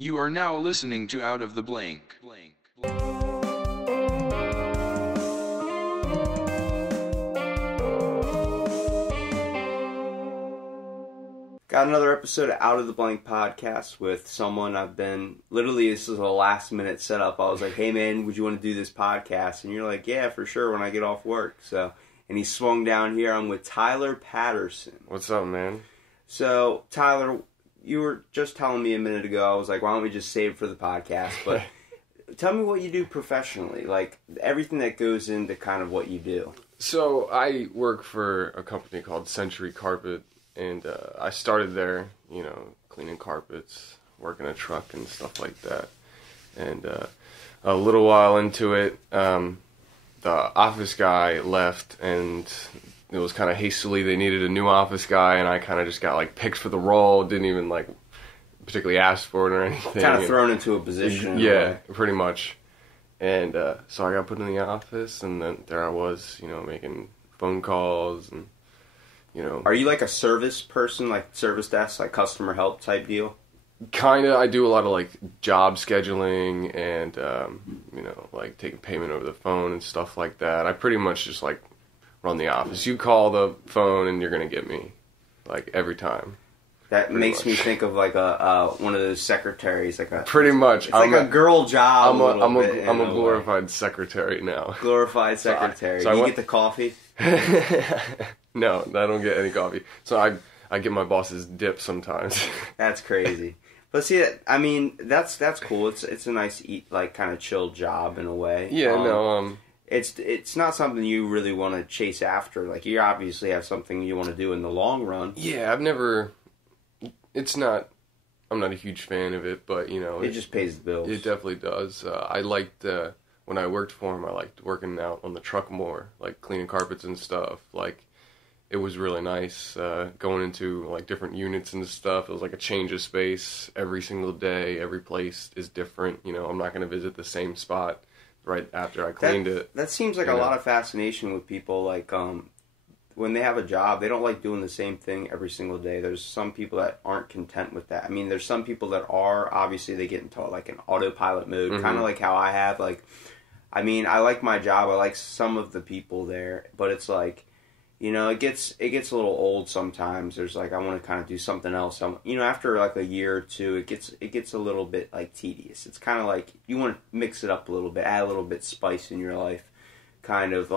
You are now listening to Out of the Blank. Got another episode of Out of the Blank podcast with someone I've been, literally this is a last minute setup. I was like, hey man, would you want to do this podcast? And you're like, yeah, for sure when I get off work. And he swung down here. I'm with Tyler Patterson. What's up, man? So, Tyler, you were just telling me a minute ago, I was like, why don't we just save it for the podcast? But tell me what you do professionally, like everything that goes into kind of what you do. So I work for a company called Century Carpet, and I started there, cleaning carpets, working a truck and stuff like that. And a little while into it, the office guy left, and it was kind of hastily. They needed a new office guy, and I kind of just got picked for the role. Didn't even particularly ask for it or anything. Kind of thrown into a position. Yeah, pretty much. And so I got put in the office, and then there I was, making phone calls and. Are you like a service person, like service desk, like customer help type deal? Kinda. I do a lot of job scheduling and taking payment over the phone and stuff like that. I pretty much just run the office. You call the phone and you're gonna get me, every time. That makes me think of one of those secretaries, pretty much. It's a girl job. I'm a glorified secretary now. Glorified secretary. So you get the coffee? No, I don't get any coffee. So I get my boss's dip sometimes. That's crazy. But see, I mean, that's cool. It's a nice, kind of chill job in a way. Yeah, It's not something you really want to chase after. You obviously have something you want to do in the long run. Yeah, I'm not a huge fan of it, but it just pays the bills. It definitely does. I liked when I worked for him. I liked working out on the truck more, cleaning carpets and stuff. It was really nice going into different units and stuff. It was a change of space every single day. Every place is different. I'm not going to visit the same spot right after I cleaned it. That seems like a lot of fascination with people. When they have a job, they don't like doing the same thing every single day. There's some people that aren't content with that. I mean, there's some people that are. Obviously, they get into an autopilot mode, kind of like how I have. I mean, I like my job. I like some of the people there, but it's it gets a little old sometimes. There's I want to kind of do something else. After a year or two, it gets a little bit tedious. It's kind of you want to mix it up a little bit, add a little bit spice in your life, kind of.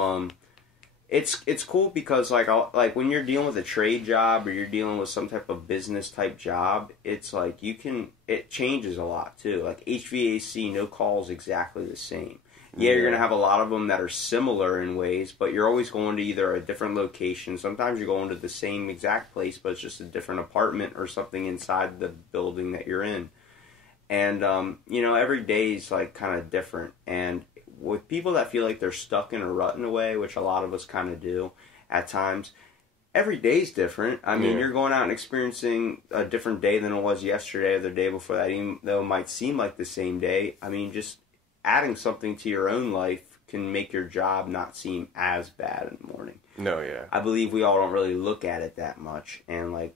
It's cool because when you're dealing with a trade job or you're dealing with some type of business type job, it's it changes a lot too. HVAC, no call is exactly the same. Yeah, you're going to have a lot of them that are similar in ways, but you're always going to either a different location. Sometimes you're going to the same exact place, but it's just a different apartment or something inside the building that you're in. And, every day is kind of different. And with people that feel like they're stuck in a rut in a way, which a lot of us kind of do at times, every day's different. I mean, you're going out and experiencing a different day than it was yesterday or the day before that, even though it might seem like the same day. I mean, just adding something to your own life can make your job not seem as bad in the morning. No, yeah. I believe we all don't really look at it that much. And,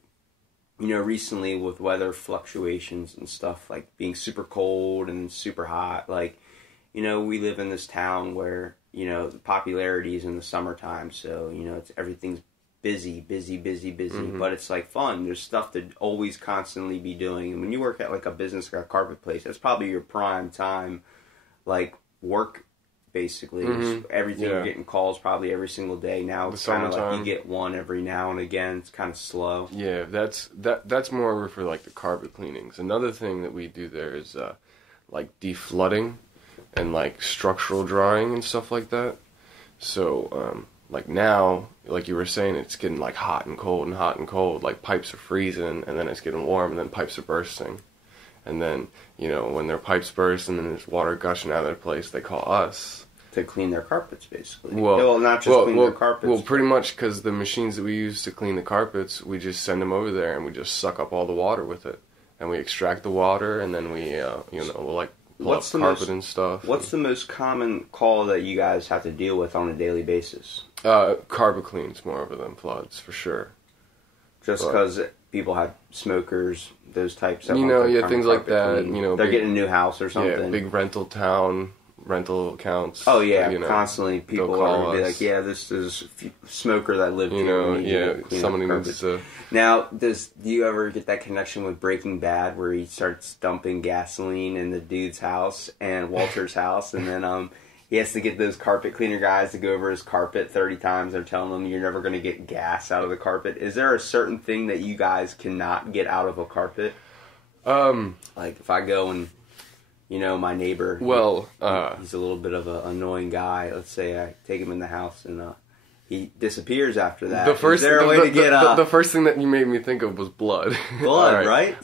recently with weather fluctuations and stuff, being super cold and super hot, we live in this town where, the popularity is in the summertime. So, everything's busy, but it's fun. There's stuff to always constantly be doing. And when you work at a business, a carpet place, that's probably your prime time. Work, basically. Everything you're getting calls probably every single day. Now it's kind of you get one every now and again. It's kind of slow. Yeah, that's more for the carpet cleanings. Another thing that we do there is deflooding and structural drying and stuff like that. So now, you were saying, it's getting hot and cold and hot and cold. Pipes are freezing and then it's getting warm and then pipes are bursting. And then, when their pipes burst and then there's water gushing out of their place, they call us. To clean their carpets, basically. Well, not just clean their carpets. Well, pretty much, because the machines that we use to clean the carpets, we just send them over there and we just suck up all the water with it. And we extract the water and then we, we'll pull up carpet and stuff. What's the most common call that you guys have to deal with on a daily basis? Carpet cleans more of them floods, for sure. Just because people have smokers, those types. That You want know, their yeah, carpet things like that. clean. You know, they're big, getting a new house or something. Yeah, big rental accounts. Oh yeah, you know, constantly people call are be us. like, yeah, this is a smoker that lived You here. know, We need yeah, to clean somebody up needs carpet. to. Now, do you ever get that connection with Breaking Bad where he starts dumping gasoline in the dude's house and Walter's house, and then he has to get those carpet cleaner guys to go over his carpet 30 times. They're telling him you're never going to get gas out of the carpet. Is there a certain thing that you guys cannot get out of a carpet? Like if I go and, you know, my neighbor, Well, he's a little bit of an annoying guy. Let's say I take him in the house and he disappears after that. the first Is there a way to get the first thing that you made me think of was blood. blood, All right?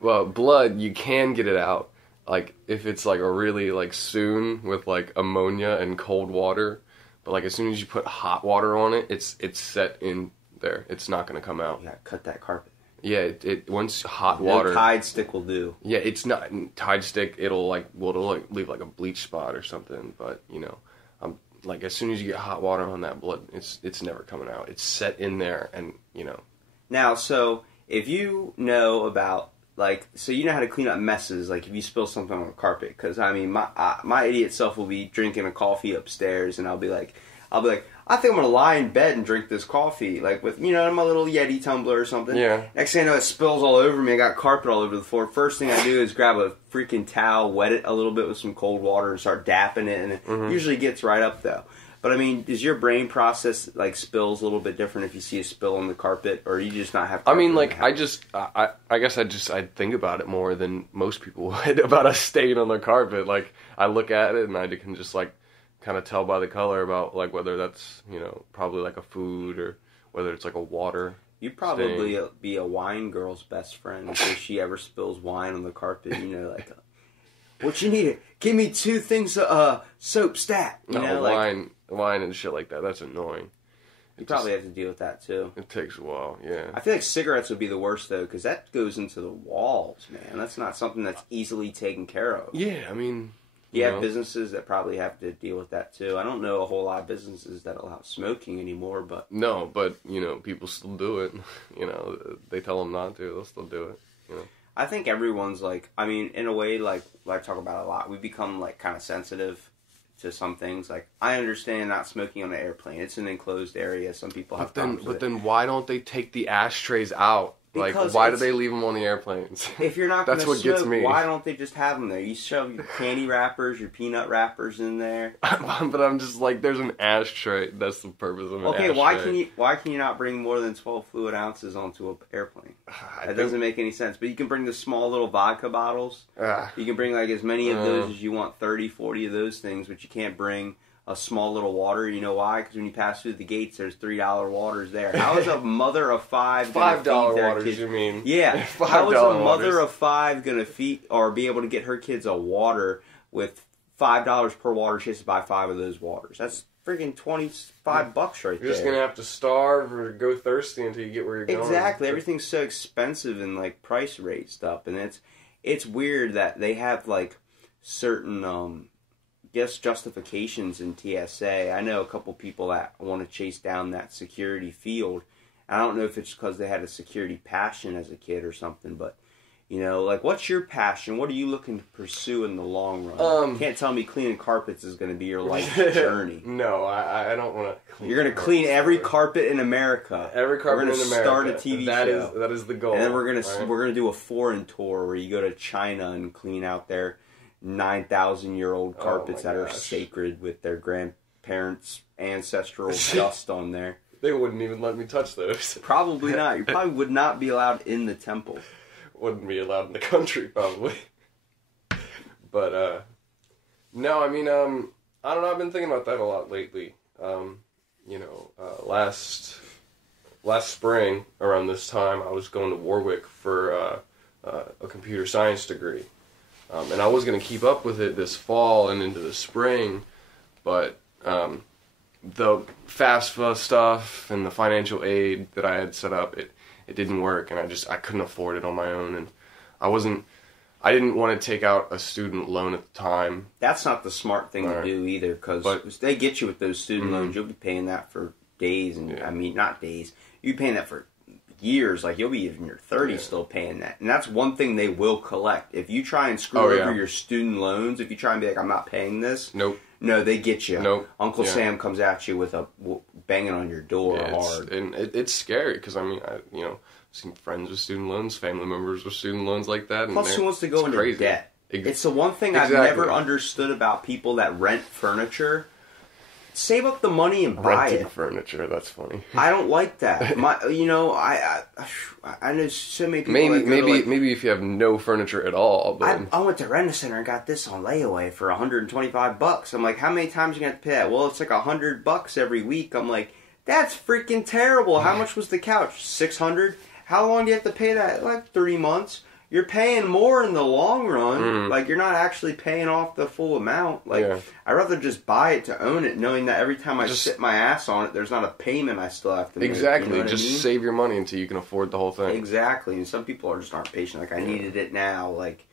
Well, blood, you can get it out. Like, if it's, like, a really, like, soon with, like, ammonia and cold water. But, like, as soon as you put hot water on it, it's set in there. It's not going to come out. Yeah, cut that carpet. Yeah, it once hot No water... Tide stick will do. Yeah, it's not... Tide stick, it'll leave, like, a bleach spot or something. But, you know, like, as soon as you get hot water on that blood, it's never coming out. It's set in there and, you know... Now, so, if you know about... Like, so you know how to clean up messes, like if you spill something on the carpet. Because, I mean, my idiot self will be drinking a coffee upstairs, and I'll be like, I think I'm going to lie in bed and drink this coffee, like with, you know, my little Yeti tumbler or something. Yeah. Next thing I know, it spills all over me. I got carpet all over the floor. First thing I do is grab a freaking towel, wet it a little bit with some cold water, and start dapping it, and it usually gets right up, though. But, I mean, does your brain process, like, spills a little bit different if you see a spill on the carpet, or you just not have to... I mean, like, I guess I'd think about it more than most people would about a stain on the carpet. Like, I look at it and I can just, like, kind of tell by the color about, like, whether that's, you know, probably, like, a food or whether it's, like, a water You'd probably be a wine girl's best friend if she ever spills wine on the carpet, you know, like... What you need? Give me 2 things of soap stat. You know, like, wine and shit like that. That's annoying. You probably have to deal with that too. It takes a while, yeah. I feel like cigarettes would be the worst though, because that goes into the walls, man. That's not something that's easily taken care of. Yeah, I mean, you have businesses that probably have to deal with that too. I don't know a whole lot of businesses that allow smoking anymore, but no, but you know, people still do it. You know, they tell them not to, they'll still do it. You know. I think everyone's like, I mean, in a way, like I talk about a lot, we become like kind of sensitive to some things. Like, I understand not smoking on an airplane. It's an enclosed area. Some people have problems with it. But then why don't they take the ashtrays out? Because like, why do they leave them on the airplanes? If you're not going to smoke, gets me. Why don't they just have them there? You shove your candy wrappers, your peanut wrappers in there. But I'm just like, there's an ashtray. That's the purpose of an ashtray. Okay, why can you not bring more than 12 fluid ounces onto an airplane? That doesn't make any sense. But you can bring the small little vodka bottles. You can bring like as many of those as you want, 30, 40 of those things, but you can't bring a small little water. You know why? Because when you pass through the gates, there's $3 waters there. How is a mother of 5 gonna $5 feed their waters, kids? You mean? Yeah. How is a mother of 5 gonna feed or be able to get her kids a water with $5 per water? She has to buy 5 of those waters. That's freaking $25 right there. You're just gonna have to starve or go thirsty until you get where you're going. Exactly. Everything's so expensive and like price raised up, and it's weird that they have like certain justifications in TSA. I know a couple people that want to chase down that security field. I don't know if it's because they had a security passion as a kid or something, but you know, like, what's your passion? What are you looking to pursue in the long run? You can't tell me cleaning carpets is going to be your life journey. No, I don't want to clean. You're going to clean every carpet in America. Every carpet in America. We're going to start a TV show. That is the goal. And then we're going to do a foreign tour where you go to China and clean out their 9,000-year-old carpets that are sacred with their grandparents' ancestral dust on there. They wouldn't even let me touch those. Probably not. You probably would not be allowed in the temple. Wouldn't be allowed in the country, probably. But, no, I mean, I don't know, I've been thinking about that a lot lately. You know, last spring, around this time, I was going to Warwick for a computer science degree. And I was going to keep up with it this fall and into the spring, but the FAFSA stuff and the financial aid that I had set up, it didn't work, and I couldn't afford it on my own, and I didn't want to take out a student loan at the time. That's not the smart thing to do either, because they get you with those student loans. You'll be paying that for days, and I mean, not days. You're paying that for years. Like, you'll be in your 30s still paying that. And that's one thing they will collect. If you try and screw over your student loans, if you try and be like, I'm not paying this. Nope. No, they get you. Nope. Uncle Sam comes at you with a banging on your door hard. And it's scary because, I mean, I've seen friends with student loans, family members with student loans like that. Plus, who wants to go into debt? It's the one thing I've never understood about people that rent furniture. Save up the money and buy Renting furniture, that's funny. I don't like that. I know so many people. Maybe if you have no furniture at all. But I went to Rent-A-Center and got this on layaway for $125. I'm like, how many times are you gonna have to pay that? Well, it's like $100 every week. I'm like, that's freaking terrible. How much was the couch? $600. How long do you have to pay that? Like 3 months. You're paying more in the long run. Like, you're not actually paying off the full amount. Like, I'd rather just buy it to own it, knowing that every time I sit my ass on it, there's not a payment I still have to make. Exactly. You know just save your money until you can afford the whole thing. Exactly. And some people just aren't patient. Like, I needed it now. Like,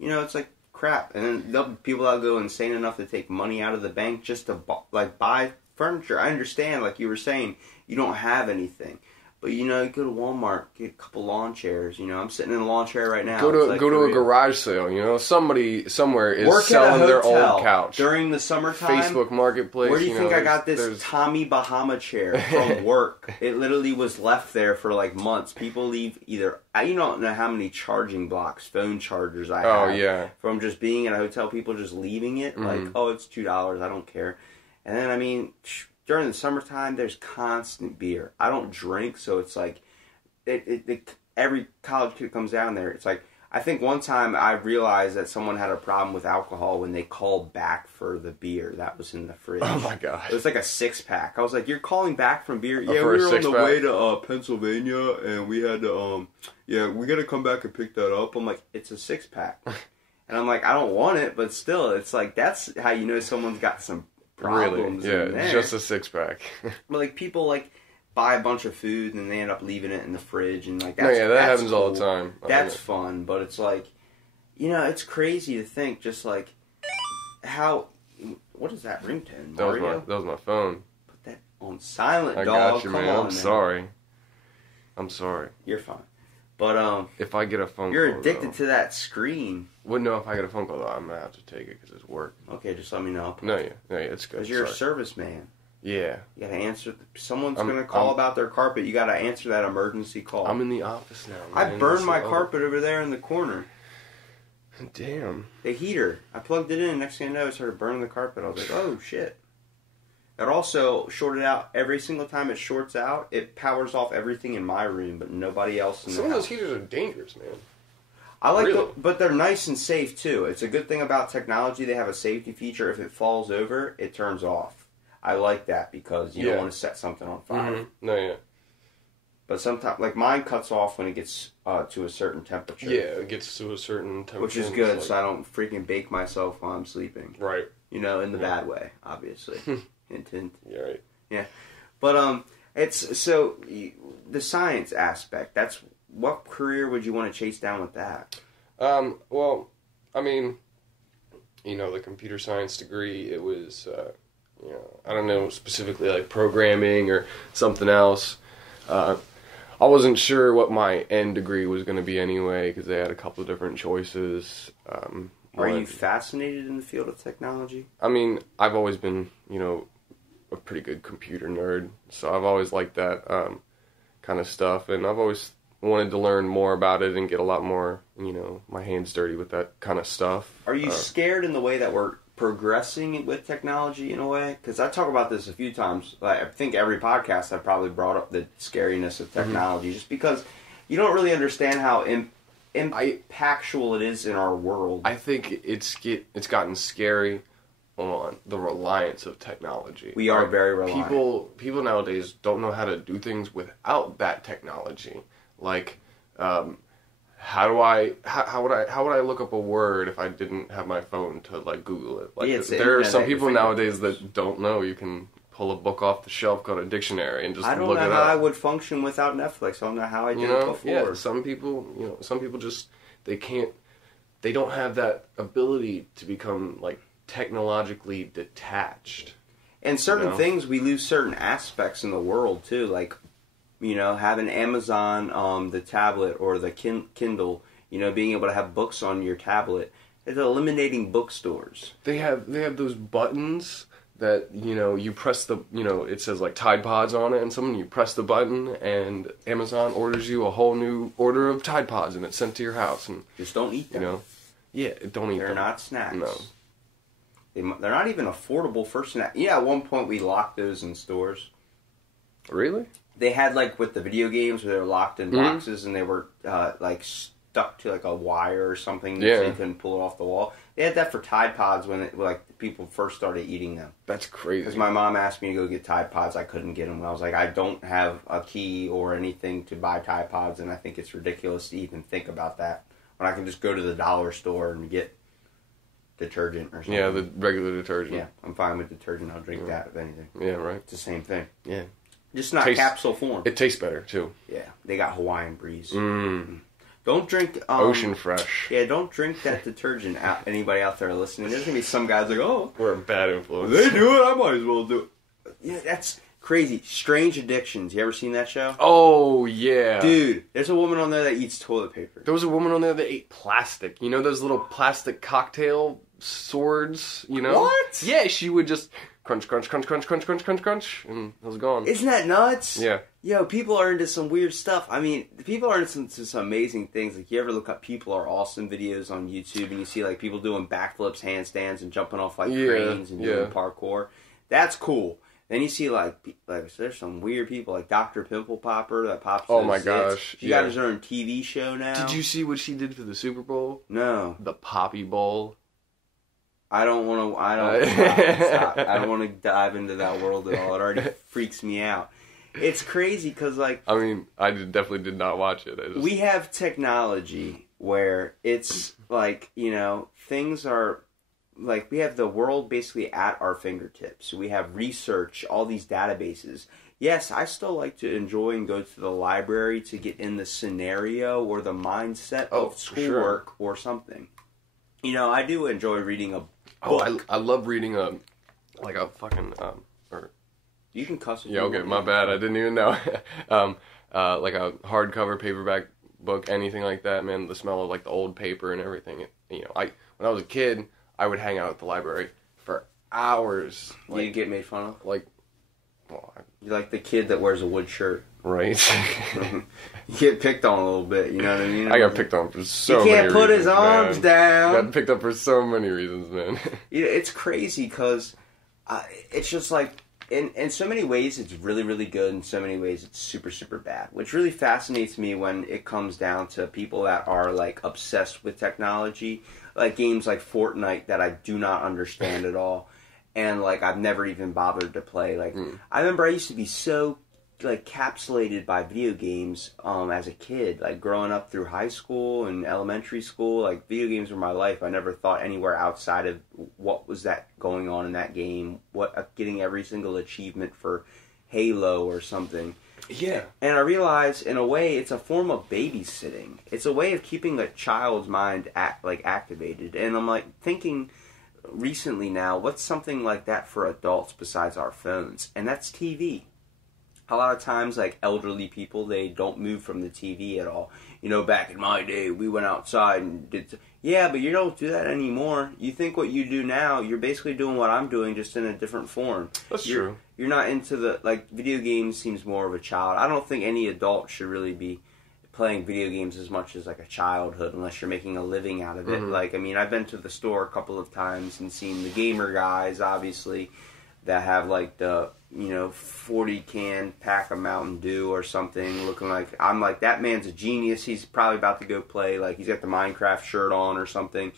it's like crap. And then there'll be people that'll go insane enough to take money out of the bank just to, buy furniture. I understand, like you were saying, you don't have anything. But, you go to Walmart, get a couple lawn chairs. I'm sitting in a lawn chair right now. Go to a garage sale. Somebody somewhere is selling their old couch. During the summertime. Facebook Marketplace. Where do you think I got this Tommy Bahama chair from work? It literally was left there for like months. People leave either... You don't know how many charging blocks, phone chargers I have. Oh, yeah. From just being in a hotel, people just leaving it. Like, it's $2, I don't care. And then, during the summertime, there's constant beer. I don't drink, so it's like, every college kid comes down there. It's like, I think one time I realized that someone had a problem with alcohol when they called back for the beer that was in the fridge. Oh my God. It was like a 6-pack. I was like, you're calling back from beer? Yeah, for we were on the way to to Pennsylvania, and we had to, we got to come back and pick that up. I'm like, it's a 6-pack. And I'm like, I don't want it, but still, it's like, that's how you know someone's got some problems. Really? Yeah, just a 6-pack. But like people buy a bunch of food and they end up leaving it in the fridge and like that happens cool. All the time. That's fun, but it's like, it's crazy to think just like how. What is that ringtone? Mario? That was my phone. Put that on silent, I dog. got you, Come man. on, I'm sorry. I'm sorry. You're fine. But if I get a phone you're call, addicted to that screen. Wouldn't know if I get a phone call though. I'm gonna have to take it because it's work. Okay, just let me know. No, it's good. Because you're a serviceman. Yeah. You gotta answer. Someone's gonna call about their carpet. You gotta answer that emergency call. I'm in the office now, man. I burned my carpet over there in the corner. Damn. The heater. I plugged it in. Next thing I know, I started burning the carpet. I was like, oh shit. It also shorted out. Every single time it shorts out, it powers off everything in my room, but nobody else in the house. Some of those heaters are dangerous, man. I like them, but they're nice and safe too. It's a good thing about technology. They have a safety feature. If it falls over, it turns off. I like that because you don't want to set something on fire. Mm-hmm. No, yeah. But sometimes, like mine cuts off when it gets to a certain temperature. Yeah, it gets to a certain temperature. Which is good, so I don't freaking bake myself while I'm sleeping. Right. In the bad way, obviously. Hint, hint. Yeah, right. Yeah. But, it's, so, the science aspect, what career would you want to chase down with that? Well, I mean, the computer science degree, it was, I don't know, specifically like programming or something else. I wasn't sure what my end degree was going to be anyway, because they had a couple of different choices. Are you fascinated in the field of technology? I mean, I've always been, a pretty good computer nerd, so I've always liked that kind of stuff, and I've always wanted to learn more about it and get a lot more, my hands dirty with that kind of stuff. Are you scared in the way that we're progressing with technology in a way? Because I talk about this a few times. I think every podcast I've probably brought up the scariness of technology, just because you don't really understand how impactful it is in our world. I think it's gotten scary on the reliance of technology. We are very reliant. People nowadays don't know how to do things without that technology. Like, how would I look up a word if I didn't have my phone to like Google it? Like, there are some people nowadays that don't know you can pull a book off the shelf, go to a dictionary, and just look it up. I don't know how I would function without Netflix. I don't know how I did it before. Yeah, some people just they don't have that ability to become like technologically detached. And certain things, we lose certain aspects in the world too. Like you know, having Amazon, the tablet or the Kindle, you know, being able to have books on your tablet. It's eliminating bookstores. They have those buttons that, you know, you press the, you know, it says like Tide Pods on it, and you press the button, and Amazon orders you a whole new order of Tide Pods, and it's sent to your house. And just don't eat them. You know, yeah, don't eat them. They're not snacks. No. They're not even affordable for snacks. Yeah, at one point we locked those in stores. Really? They had, like, with the video games where they were locked in boxes, and they were, like, stuck to, like, a wire or something, so you couldn't pull it off the wall. They had that for Tide Pods when, people first started eating them. That's crazy. Because my mom asked me to go get Tide Pods. I couldn't get them. I was like, I don't have a key or anything to buy Tide Pods, and I think it's ridiculous to even think about that when I can just go to the dollar store and get detergent or something. Yeah, the regular detergent. Yeah, I'm fine with detergent. I'll drink that, if anything. Yeah, right. It's the same thing. Yeah. Just not capsule form. It tastes better, too. Yeah, they got Hawaiian Breeze. Mm. Don't drink... Ocean Fresh. Yeah, don't drink that detergent. Anybody out there listening, there's going to be some guys like, oh... We're a bad influence. They do it, I might as well do it. Yeah, that's crazy. Strange Addictions. You ever seen that show? Oh, yeah. Dude, there's a woman on there that eats toilet paper. There was a woman on there that ate plastic. You know those little plastic cocktail swords, you know? What? Yeah, she would just crunch, crunch, crunch, crunch, crunch, crunch, crunch, crunch, and it was gone. Isn't that nuts? Yeah. Yo, people are into some weird stuff. I mean, people are into some amazing things. Like, you ever look up People Are Awesome videos on YouTube, and you see, like, people doing backflips, handstands, and jumping off, like, cranes and doing parkour? That's cool. Then you see, like there's some weird people, like Dr. Pimple Popper that pops Oh, my gosh. She got his own TV show now. Did you see what she did for the Super Bowl? No. The Poppy Bowl. I don't want to, stop. I don't want to dive into that world at all. It already freaks me out. It's crazy because, like... I mean, I definitely did not watch it. We have technology where it's, like, you know, things are... Like, we have the world basically at our fingertips. We have research, all these databases. Yes, I still like to enjoy and go to the library to get in the scenario or the mindset of schoolwork or something. You know, I do enjoy reading a book. Oh, I love reading a fucking... You can cuss it. Yeah, okay, my bad. I didn't even know. Like a hardcover paperback book, anything like that, man. The smell of, like, the old paper and everything. You know, when I was a kid, I would hang out at the library for hours. Like, you get made fun of? Like, you're like the kid that wears a wood shirt. Right. You get picked on a little bit, you know what I mean? I got picked on for so many reasons. He can't put his arms down. I got picked up for so many reasons, man. It's crazy because it's just like, in so many ways it's really, really good. In so many ways it's super, super bad. Which really fascinates me when it comes down to people that are, like, obsessed with technology. Like games like Fortnite that I do not understand at all. And, like, I've never even bothered to play. Like, I remember I used to be so, like, capsulated by video games as a kid. Like, growing up through high school and elementary school, like, video games were my life. I never thought anywhere outside of what was that going on in that game. Getting every single achievement for Halo or something. Yeah. And I realized, in a way, it's a form of babysitting. It's a way of keeping a child's mind, activated. And I'm, like, thinking... recently now, what's something like that for adults besides our phones? And that's TV. A lot of times, like, elderly people, they don't move from the TV at all. You know, back in my day, we went outside and did... Yeah, but you don't do that anymore. You think what you do now, you're basically doing what I'm doing, just in a different form. That's true. You're not into the... Like, video games seems more of a child. I don't think any adult should really be playing video games as much as, like, a childhood, unless you're making a living out of it. Mm-hmm. Like, I mean, I've been to the store a couple of times and seen the gamer guys, obviously, that have, like, the, 40-can pack of Mountain Dew or something, looking like, I'm like, that man's a genius. He's probably about to go play, like, he's got the Minecraft shirt on or something.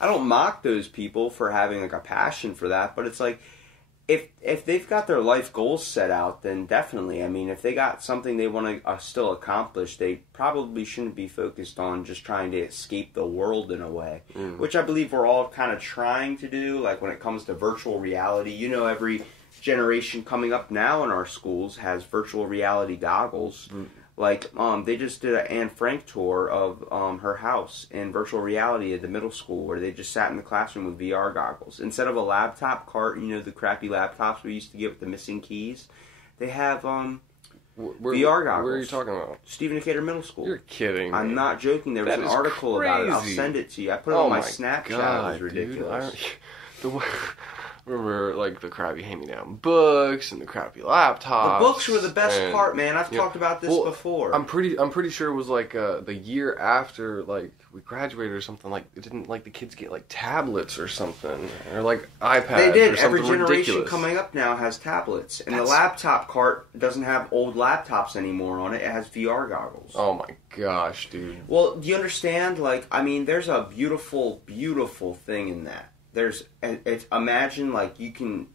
I don't mock those people for having, like, a passion for that, but it's like, if they've got their life goals set out, then definitely. I mean, if they got something they want to still accomplish, they probably shouldn't be focused on just trying to escape the world in a way, which I believe we're all kind of trying to do. Like when it comes to virtual reality, every generation coming up now in our schools has virtual reality goggles. Like, they just did an Anne Frank tour of her house in virtual reality at the middle school where they just sat in the classroom with VR goggles. Instead of a laptop cart, the crappy laptops we used to get with the missing keys, they have VR goggles. Where are you talking about? Stephen Decatur Middle School. You're kidding. I'm not joking. There was an article about it. I'll send it to you. I put it on my Snapchat. God, it was ridiculous. Dude, remember, like, the crappy hand-me-down books and the crappy laptops. The books were the best part, man. I've talked about this before. I'm pretty sure it was like the year after, like, we graduated or something. Like, it didn't, like, the kids get like tablets or something, or like iPads. They did. Or something Every generation ridiculous. coming up now has tablets, and the laptop cart doesn't have old laptops anymore on it. It has VR goggles. Oh my gosh, dude. Well, do you understand? Like, I mean, there's a beautiful, beautiful thing in that. Imagine, like, you can,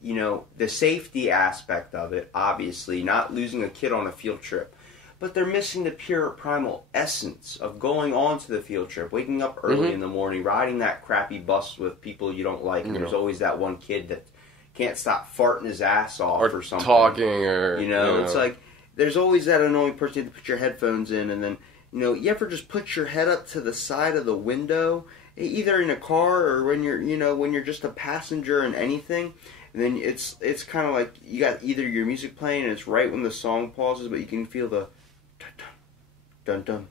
you know, the safety aspect of it, obviously, not losing a kid on a field trip. But they're missing the pure primal essence of going on to the field trip, waking up early in the morning, riding that crappy bus with people you don't like, and there's always that one kid that can't stop farting his ass off or something. Talking or, you know, it's like, there's always that annoying person you have to put your headphones in, and then, you know, you ever just put your head up to the side of the window, either in a car or when you're, you know, when you're just a passenger in anything, and then it's kind of like you got either your music playing and it's right when the song pauses, but you can feel the dun dun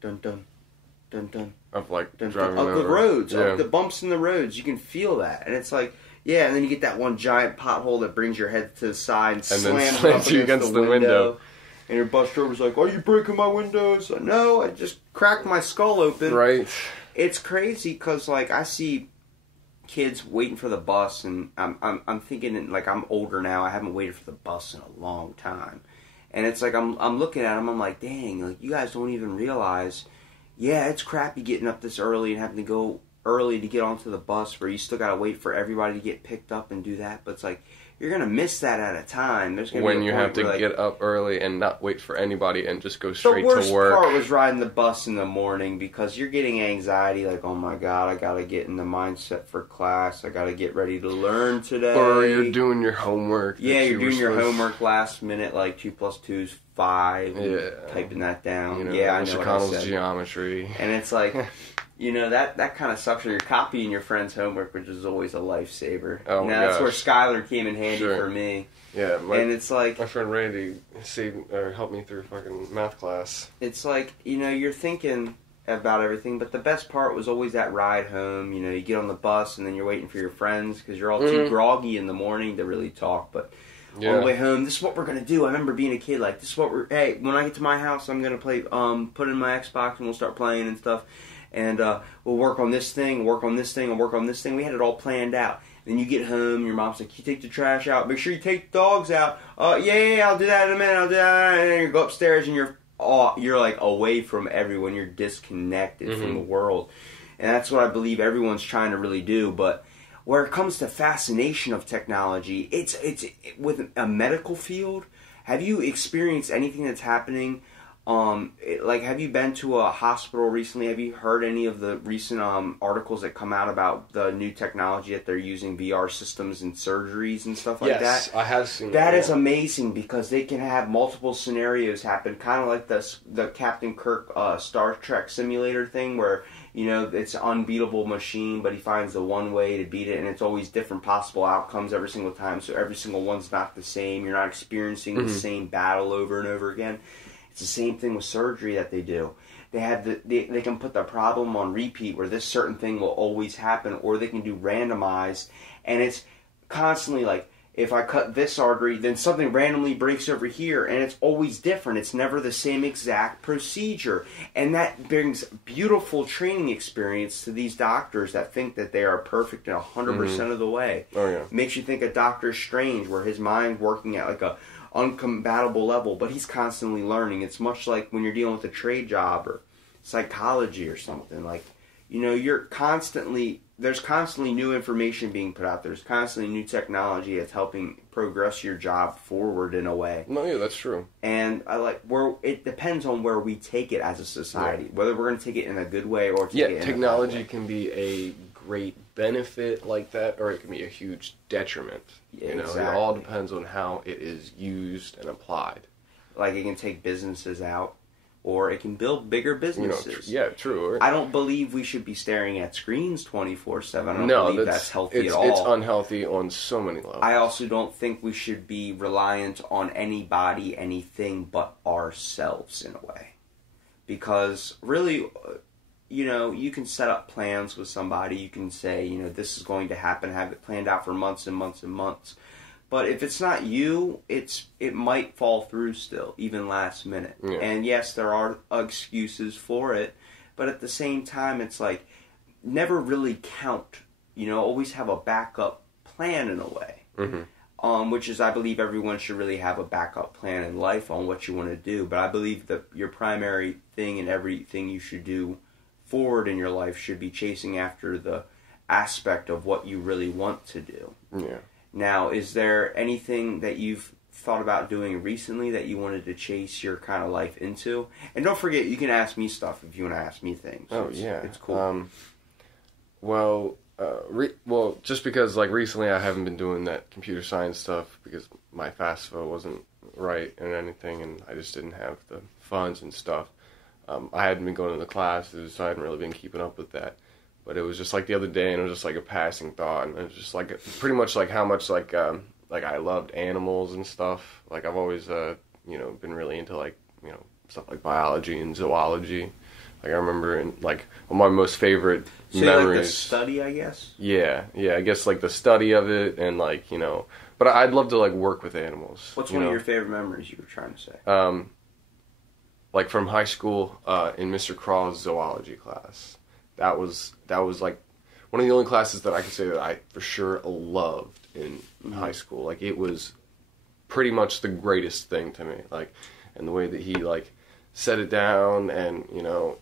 dun dun dun dun of like dun, driving dun, of over. the roads, yeah. of the bumps in the roads. You can feel that, and it's like, yeah, and then you get that one giant pothole that brings your head to the side and slams then up slams you against the window. And your bus driver's like, "Are you breaking my windows?" Like, no, I just cracked my skull open. Right. It's crazy because, like, I see kids waiting for the bus, and I'm thinking, like, I'm older now. I haven't waited for the bus in a long time, and it's like I'm looking at them. I'm like, dang, like, you guys don't even realize. Yeah, it's crappy getting up this early and having to go early to get onto the bus, where you still gotta wait for everybody to get picked up and do that. But it's like, you're gonna miss that at a time. There's gonna when be a you point have to where, like, get up early and not wait for anybody and just go straight the worst to work. part was riding the bus in the morning, because you're getting anxiety, like, oh my god, I gotta get in the mindset for class, I gotta get ready to learn today. Or you're doing your homework. Yeah, you're doing your homework last minute, like 2 + 2 is 5, Yeah. typing that down. You know, yeah, I know what I Chicago's said. geometry. And it's like, you know, that kind of sucks. Or you're copying your friend's homework, which is always a lifesaver. Oh, you my know, that's where gosh. Skylar came in handy Sure. for me. Yeah, And it's like, my friend Randy helped me through fucking math class. it's like, you know, you're thinking about everything, but the best part was always that ride home. You know, you get on the bus and then you're waiting for your friends because you're all too groggy in the morning to really talk. But on the way home, this is what we're gonna do. I remember being a kid, like, this is what hey, when I get to my house, I'm gonna play, put in my Xbox and we'll start playing and stuff. And we'll work on this thing, work on this thing, and work on this thing. We had it all planned out. Then you get home, your mom's like, you take the trash out, make sure you take the dogs out. Yeah, I'll do that in a minute, I'll do that. And then you go upstairs and you're like away from everyone. You're disconnected from the world. And that's what I believe everyone's trying to really do. But where it comes to fascination of technology, it's with a medical field. Have you experienced anything that's happening? Like, have you been to a hospital recently? Have you heard any of the recent articles that come out about the new technology that they're using, VR systems and surgeries and stuff like that? Yes, I have seen That is amazing, because they can have multiple scenarios happen, kind of like the Captain Kirk Star Trek simulator thing, where, you know, it's an unbeatable machine, but he finds the one way to beat it, and it's always different possible outcomes every single time, so every single one's not the same. You're not experiencing the same battle over and over again. It's the same thing with surgery that they do. They have they can put the problem on repeat, where this certain thing will always happen, or they can do randomized, and it's constantly like, if I cut this artery, then something randomly breaks over here, and it's always different. It's never the same exact procedure, and that brings beautiful training experience to these doctors that think that they are perfect in 100% of the way. Oh yeah, Makes you think of Doctor Strange, where his mind working at like a uncompatible level, but he's constantly learning. It's much like when you're dealing with a trade job or psychology or something. Like, you know, there's constantly new information being put out. There's constantly new technology that's helping progress your job forward in a way. no, yeah, that's true. And it depends on where we take it as a society, whether we're going to take it in a good way or take it in a bad technology way. can be a great benefit like that, or it can be a huge detriment. Yeah, you know, exactly. it all depends on how it is used and applied. Like, it can take businesses out, or it can build bigger You know, businesses. yeah, true. Or, I don't believe we should be staring at screens 24/7. I don't no, believe that's healthy it's, at all. It's unhealthy on so many levels. I also don't think we should be reliant on anybody, anything but ourselves in a way. Because really, you know, you can set up plans with somebody. You can say, you know, this is going to happen, have it planned out for months and months and months. But if it's not you, it might fall through still, even last minute. Yeah. And yes, there are excuses for it. But at the same time, it's like, never really count. You know, always have a backup plan in a way. Mm-hmm. Which is, I believe everyone should really have a backup plan in life on what you want to do. But I believe that your primary thing and everything you should do forward in your life should be chasing after the aspect of what you really want to do. Yeah. Now, is there anything that you've thought about doing recently that you wanted to chase your kind of life into? And don't forget, you can ask me stuff if you want to ask me things. Oh, yeah. It's cool. Well, just because, like, recently I haven't been doing that computer science stuff because my FAFSA wasn't right and anything, and I just didn't have the funds and stuff. I hadn't been going to the classes, so I hadn't really been keeping up with that. But it was just, like, the other day, and it was just, like, a passing thought, and it was just, like, pretty much, like, how much, like I loved animals and stuff. Like, I've always, you know, been really into, like, you know, stuff like biology and zoology. Like, I remember, one of my most favorite memories. Like the study, I guess? Yeah, I guess, like, the study of it, and, like, you know, but I'd love to, like, work with animals. What's one of your favorite memories you were trying to say? Like, from high school, in Mr. Craw's zoology class. That was, like, one of the only classes that I could say that I, for sure, loved in high school. Like, it was pretty much the greatest thing to me. Like, and the way that he, like, set it down and, you know,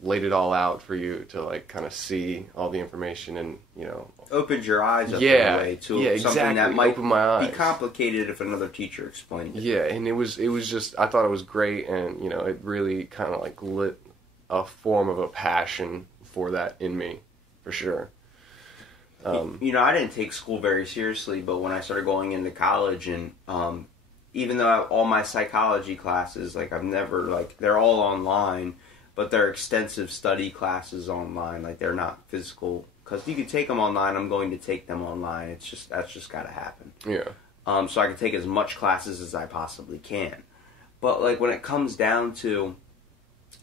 laid it all out for you to, like, kind of see all the information and, you know. Opened your eyes up in a way to something that might Open my eyes. be complicated if another teacher explained it. Yeah, and it was just, I thought it was great, and, you know, it really kind of, like, lit a form of a passion for that in me, for sure. You know, I didn't take school very seriously, but when I started going into college, and even though all my psychology classes, like, I've never, like, they're all online, but they're extensive study classes online. Like, they're not physical. Because you can take them online, I'm going to take them online. That's just got to happen. Yeah. So I can take as much classes as I possibly can. But, like, when it comes down to,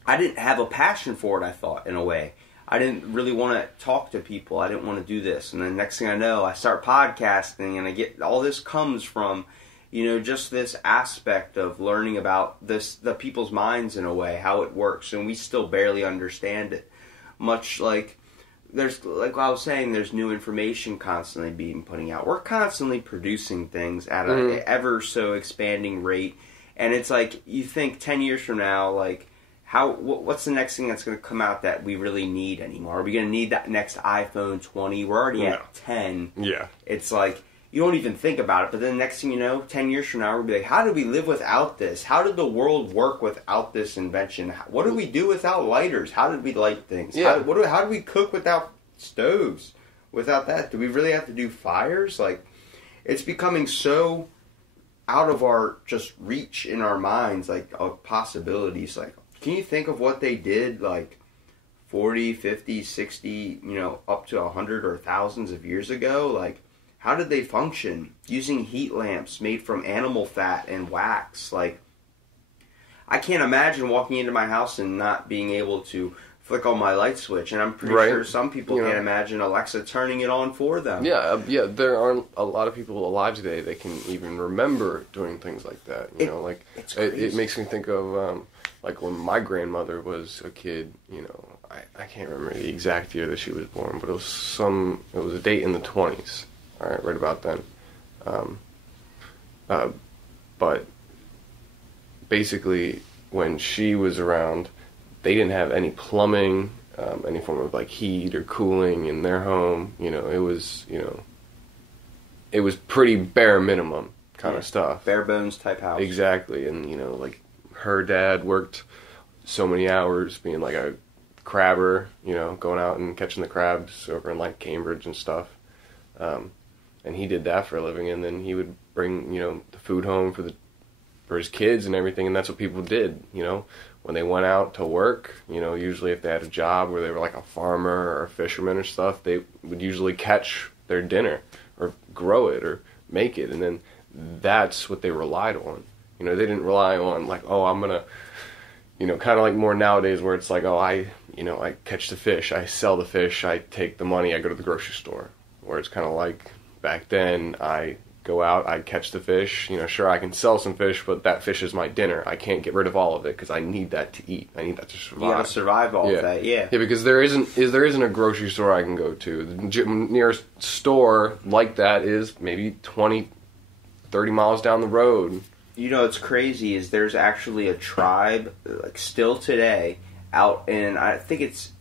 I didn't have a passion for it, I thought, in a way. I didn't really want to talk to people. I didn't want to do this. And then next thing I know, I start podcasting, and I get, all this comes from, you know, just this aspect of learning about the people's minds in a way, how it works, and we still barely understand it. Much like, like I was saying, there's new information constantly being putting out. We're constantly producing things at an ever so expanding rate, and it's like, you think 10 years from now, like, what's the next thing that's going to come out that we really need anymore? Are we going to need that next iPhone 20? We're already at 10. Yeah. It's like, you don't even think about it, but then the next thing you know, 10 years from now, we'll be like, how did we live without this? How did the world work without this invention? What did we do without lighters? How did we light things? Yeah. How did we cook without stoves? Without that, do we really have to do fires? Like, it's becoming so out of our just reach in our minds, like, of possibilities. Like, can you think of what they did, like, 40, 50, 60, you know, up to 100 or thousands of years ago? Like, how did they function? Using heat lamps made from animal fat and wax. Like, I can't imagine walking into my house and not being able to flick on my light switch. And I'm pretty sure some people can't imagine Alexa turning it on for them. Yeah, there aren't a lot of people alive today that can even remember doing things like that. You know, like, it makes me think of, like, when my grandmother was a kid, you know, I can't remember the exact year that she was born, but it was a date in the 20s. All right, right about then. But basically, when she was around, they didn't have any plumbing, any form of, like, heat or cooling in their home. You know, it was pretty bare minimum kind of stuff. Bare bones type house. Exactly, and, you know, like, her dad worked so many hours being, like, a crabber, you know, going out and catching the crabs over in, like, Cambridge and stuff. And he did that for a living, and then he would bring, you know, the food home for his kids and everything, and that's what people did, you know. when they went out to work, you know, usually if they had a job where they were like a farmer or a fisherman or stuff, they would usually catch their dinner or grow it or make it, and then that's what they relied on. You know, they didn't rely on like, oh, I'm gonna, you know, kind of like more nowadays where it's like, oh, I catch the fish, I sell the fish, I take the money, I go to the grocery store. Where it's kind of like back then, I go out, I catch the fish, you know, sure, I can sell some fish, but that fish is my dinner. I can't get rid of all of it because I need that to eat. I need that to survive. You gotta survive all of that, yeah. Yeah, because there isn't a grocery store I can go to. The nearest store like that is maybe 20, 30 miles down the road. You know, what's crazy is there's actually a tribe, like still today, out in, I think it's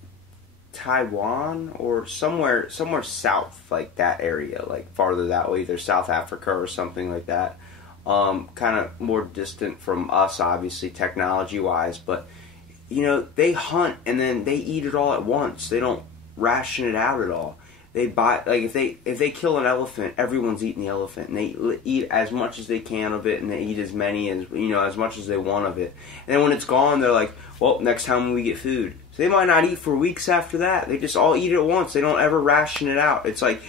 Taiwan or somewhere south, like that area, like farther that way, either South Africa or something like that. Kind of more distant from us, obviously, technology-wise, but, you know, they hunt and then they eat it all at once. They don't ration it out at all. They buy, like, if they kill an elephant, everyone's eating the elephant, and they eat as much as they can of it, and they eat as many as, you know, as much as they want of it. And then when it's gone, they're like, well, next time we get food. So they might not eat for weeks after that. They just all eat it at once. They don't ever ration it out. It's like,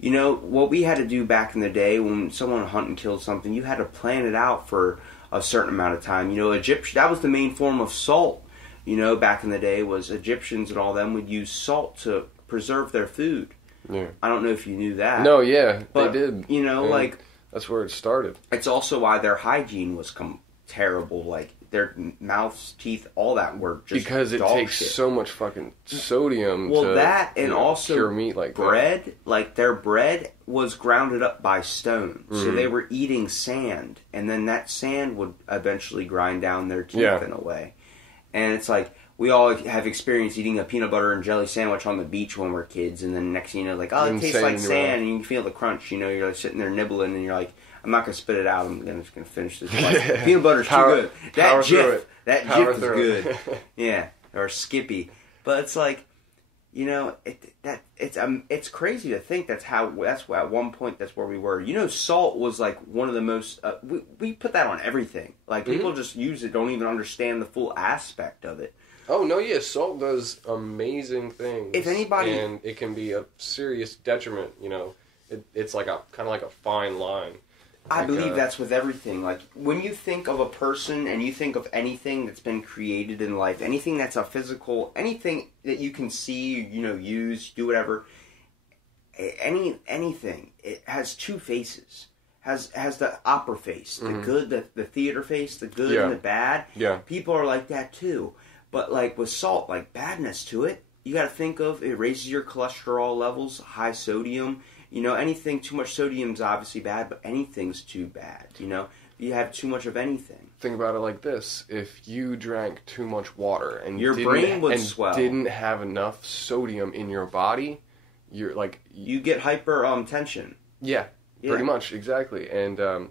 you know, what we had to do back in the day when someone hunted and killed something, you had to plan it out for a certain amount of time. You know, that was the main form of salt, you know, back in the day, was Egyptians and all them would use salt to preserve their food. Yeah. I don't know if you knew that. No, yeah, but, they did. You know, like, that's where it started. It's also why their hygiene was terrible. Like, their mouths, teeth, all that were just because it takes shit. So much fucking sodium. Well, to, that and also cure meat like bread. That. Like, their bread was grounded up by stone, so they were eating sand, and then that sand would eventually grind down their teeth in a way. And it's like, we all have experienced eating a peanut butter and jelly sandwich on the beach when we're kids, and then next thing you know, like, oh, it tastes like sand, and you can feel the crunch. You know, you're like sitting there nibbling, and you're like, I'm not gonna spit it out. I'm just gonna finish this. Like, peanut butter's too good. That Jif is good. Yeah, or Skippy. But it's like, you know, it's crazy to think that's at one point that's where we were. You know, salt was like one of the most. We put that on everything. Like, people just use it, don't even understand the full aspect of it. Oh, no, yeah, salt does amazing things. If anybody... And it can be a serious detriment, you know. It's like kind of like a fine line. I believe that's with everything. Like, when you think of a person and you think of anything that's been created in life, anything that's a physical, anything that you can see, you know, use, do whatever, anything, it has two faces. Has the opera face, the good, the theater face, the good and the bad. Yeah. People are like that too. But, like, with salt, like, badness to it, you got to think of, it raises your cholesterol levels, high sodium. You know, anything, too much sodium's obviously bad, but anything's too bad, you know? You have too much of anything. Think about it like this. If you drank too much water and your brain would swell. Didn't have enough sodium in your body, you're like... You get hypertension. Yeah, pretty much, exactly. And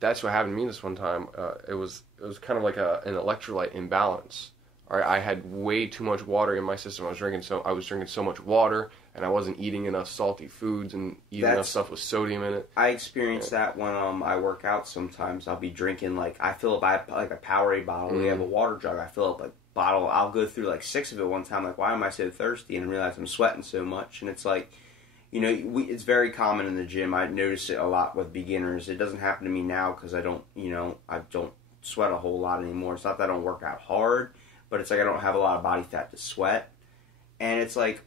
that's what happened to me this one time. It was kind of like an electrolyte imbalance. I had way too much water in my system. I was drinking so much water, and I wasn't eating enough salty foods and eating enough stuff with sodium in it. I experience that when I work out. Sometimes I'll be drinking, like, I fill up like a Powerade bottle. We have a water jug. I fill up a bottle. I'll go through like 6 of it one time. Like, why am I so thirsty? And I realize I'm sweating so much. And it's like, you know, it's very common in the gym. I notice it a lot with beginners. It doesn't happen to me now because I don't sweat a whole lot anymore. It's not that I don't work out hard, but it's like I don't have a lot of body fat to sweat. And it's like,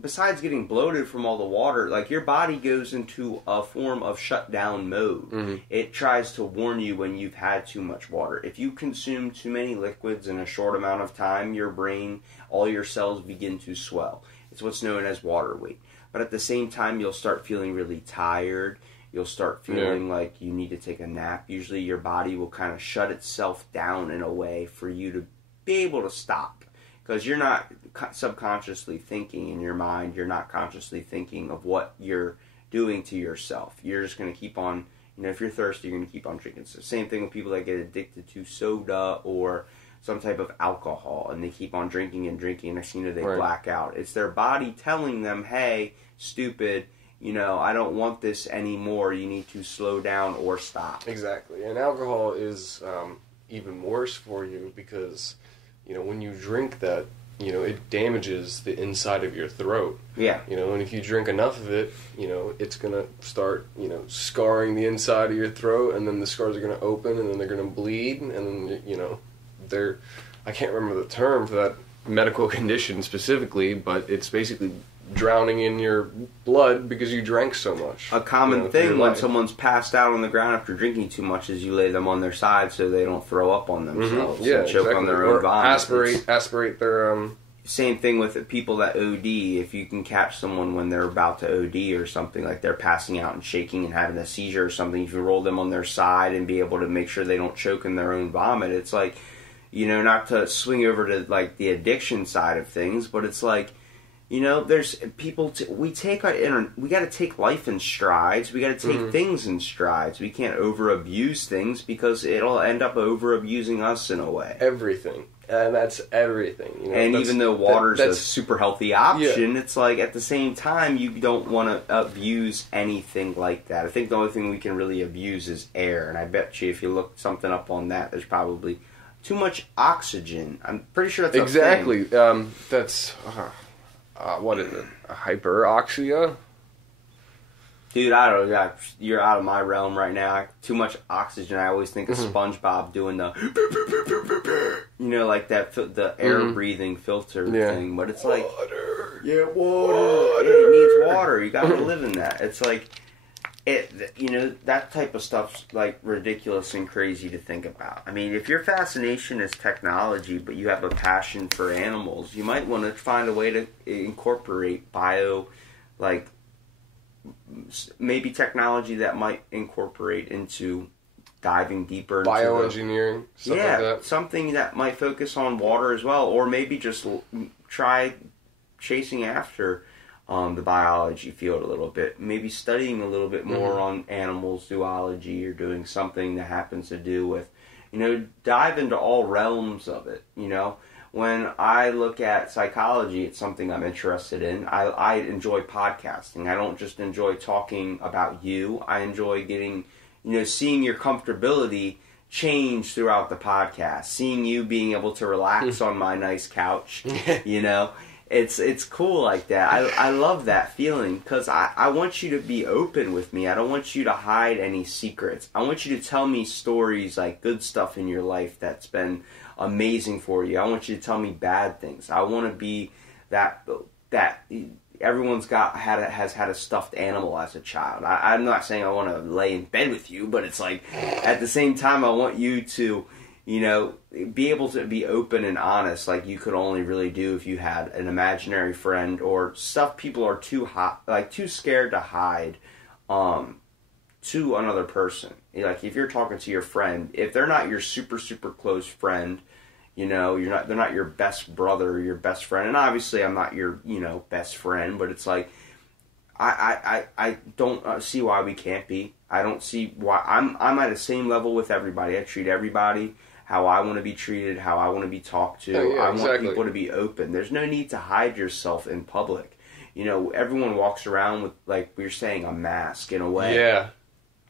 besides getting bloated from all the water, like, your body goes into a form of shutdown mode. It tries to warn you when you've had too much water. If you consume too many liquids in a short amount of time, your brain, all your cells begin to swell. It's what's known as water weight. But at the same time, you'll start feeling really tired. You'll start feeling like you need to take a nap. Usually your body will kind of shut itself down in a way for you to be able to stop. Because you're not subconsciously thinking in your mind. You're not consciously thinking of what you're doing to yourself. You're just going to keep on, you know, if you're thirsty, you're going to keep on drinking. So same thing with people that get addicted to soda or some type of alcohol, and they keep on drinking and drinking, and next thing you know, they black out. It's their body telling them, hey, stupid, you know, I don't want this anymore. You need to slow down or stop. Exactly. And alcohol is even worse for you because, you know, when you drink that, you know, it damages the inside of your throat. Yeah. You know, and if you drink enough of it, you know, it's going to start, you know, scarring the inside of your throat, and then the scars are going to open, and then they're going to bleed, and then, you know, I can't remember the term for that medical condition specifically, but it's basically drowning in your blood because you drank so much. A common thing when someone's passed out on the ground after drinking too much is you lay them on their side so they don't throw up on themselves and choke on their own vomit. Aspirate their Same thing with people that OD. If you can catch someone when they're about to OD or something, like they're passing out and shaking and having a seizure or something, if you roll them on their side and be able to make sure they don't choke in their own vomit, it's like, you know, not to swing over to like the addiction side of things, but it's like, you know, there's people. We got to take life in strides. We got to take things in strides. We can't over abuse things because it'll end up over abusing us in a way. Everything, and that's everything. You know, and even though water's a super healthy option, it's like at the same time you don't want to abuse anything like that. I think the only thing we can really abuse is air, and I bet you if you look something up on that, there's probably too much oxygen. I'm pretty sure that's exactly. That's. What is it? Hyperoxia? Dude, I don't know. You're out of my realm right now. Too much oxygen. I always think of SpongeBob doing the, you know, like that, the air breathing filter thing. But it's like, water. Yeah, water. It needs water. You gotta live in that. It's like, you know, that type of stuff's like ridiculous and crazy to think about. I mean, if your fascination is technology, but you have a passion for animals, you might want to find a way to incorporate maybe technology that might incorporate into diving deeper into bioengineering, stuff like that. Something that might focus on water as well, or maybe just try chasing after the biology field a little bit, maybe studying a little bit more on animal zoology, or doing something that happens to do with, you know, dive into all realms of it. You know, when I look at psychology, it's something I'm interested in. I enjoy podcasting. I don't just enjoy talking about you. I enjoy getting, you know, seeing your comfortability change throughout the podcast, seeing you being able to relax on my nice couch, you know. It's cool like that. I love that feeling because I want you to be open with me. I don't want you to hide any secrets. I want you to tell me stories, like good stuff in your life that's been amazing for you. I want you to tell me bad things. I want to be that everyone's has had a stuffed animal as a child. I'm not saying I want to lay in bed with you, but it's like at the same time I want you to, you know, be able to be open and honest like you could only really do if you had an imaginary friend, or stuff people are too scared to hide to another person. Like if you're talking to your friend, if they're not your super super close friend, you know, they're not your best brother or your best friend, and obviously I'm not your, you know, best friend, but it's like I don't see why we can't be. I don't see why. I'm at the same level with everybody. I treat everybody how I want to be treated, how I want to be talked to. I want people to be open. There's no need to hide yourself in public. You know, everyone walks around with, like we were saying, a mask in a way. Yeah.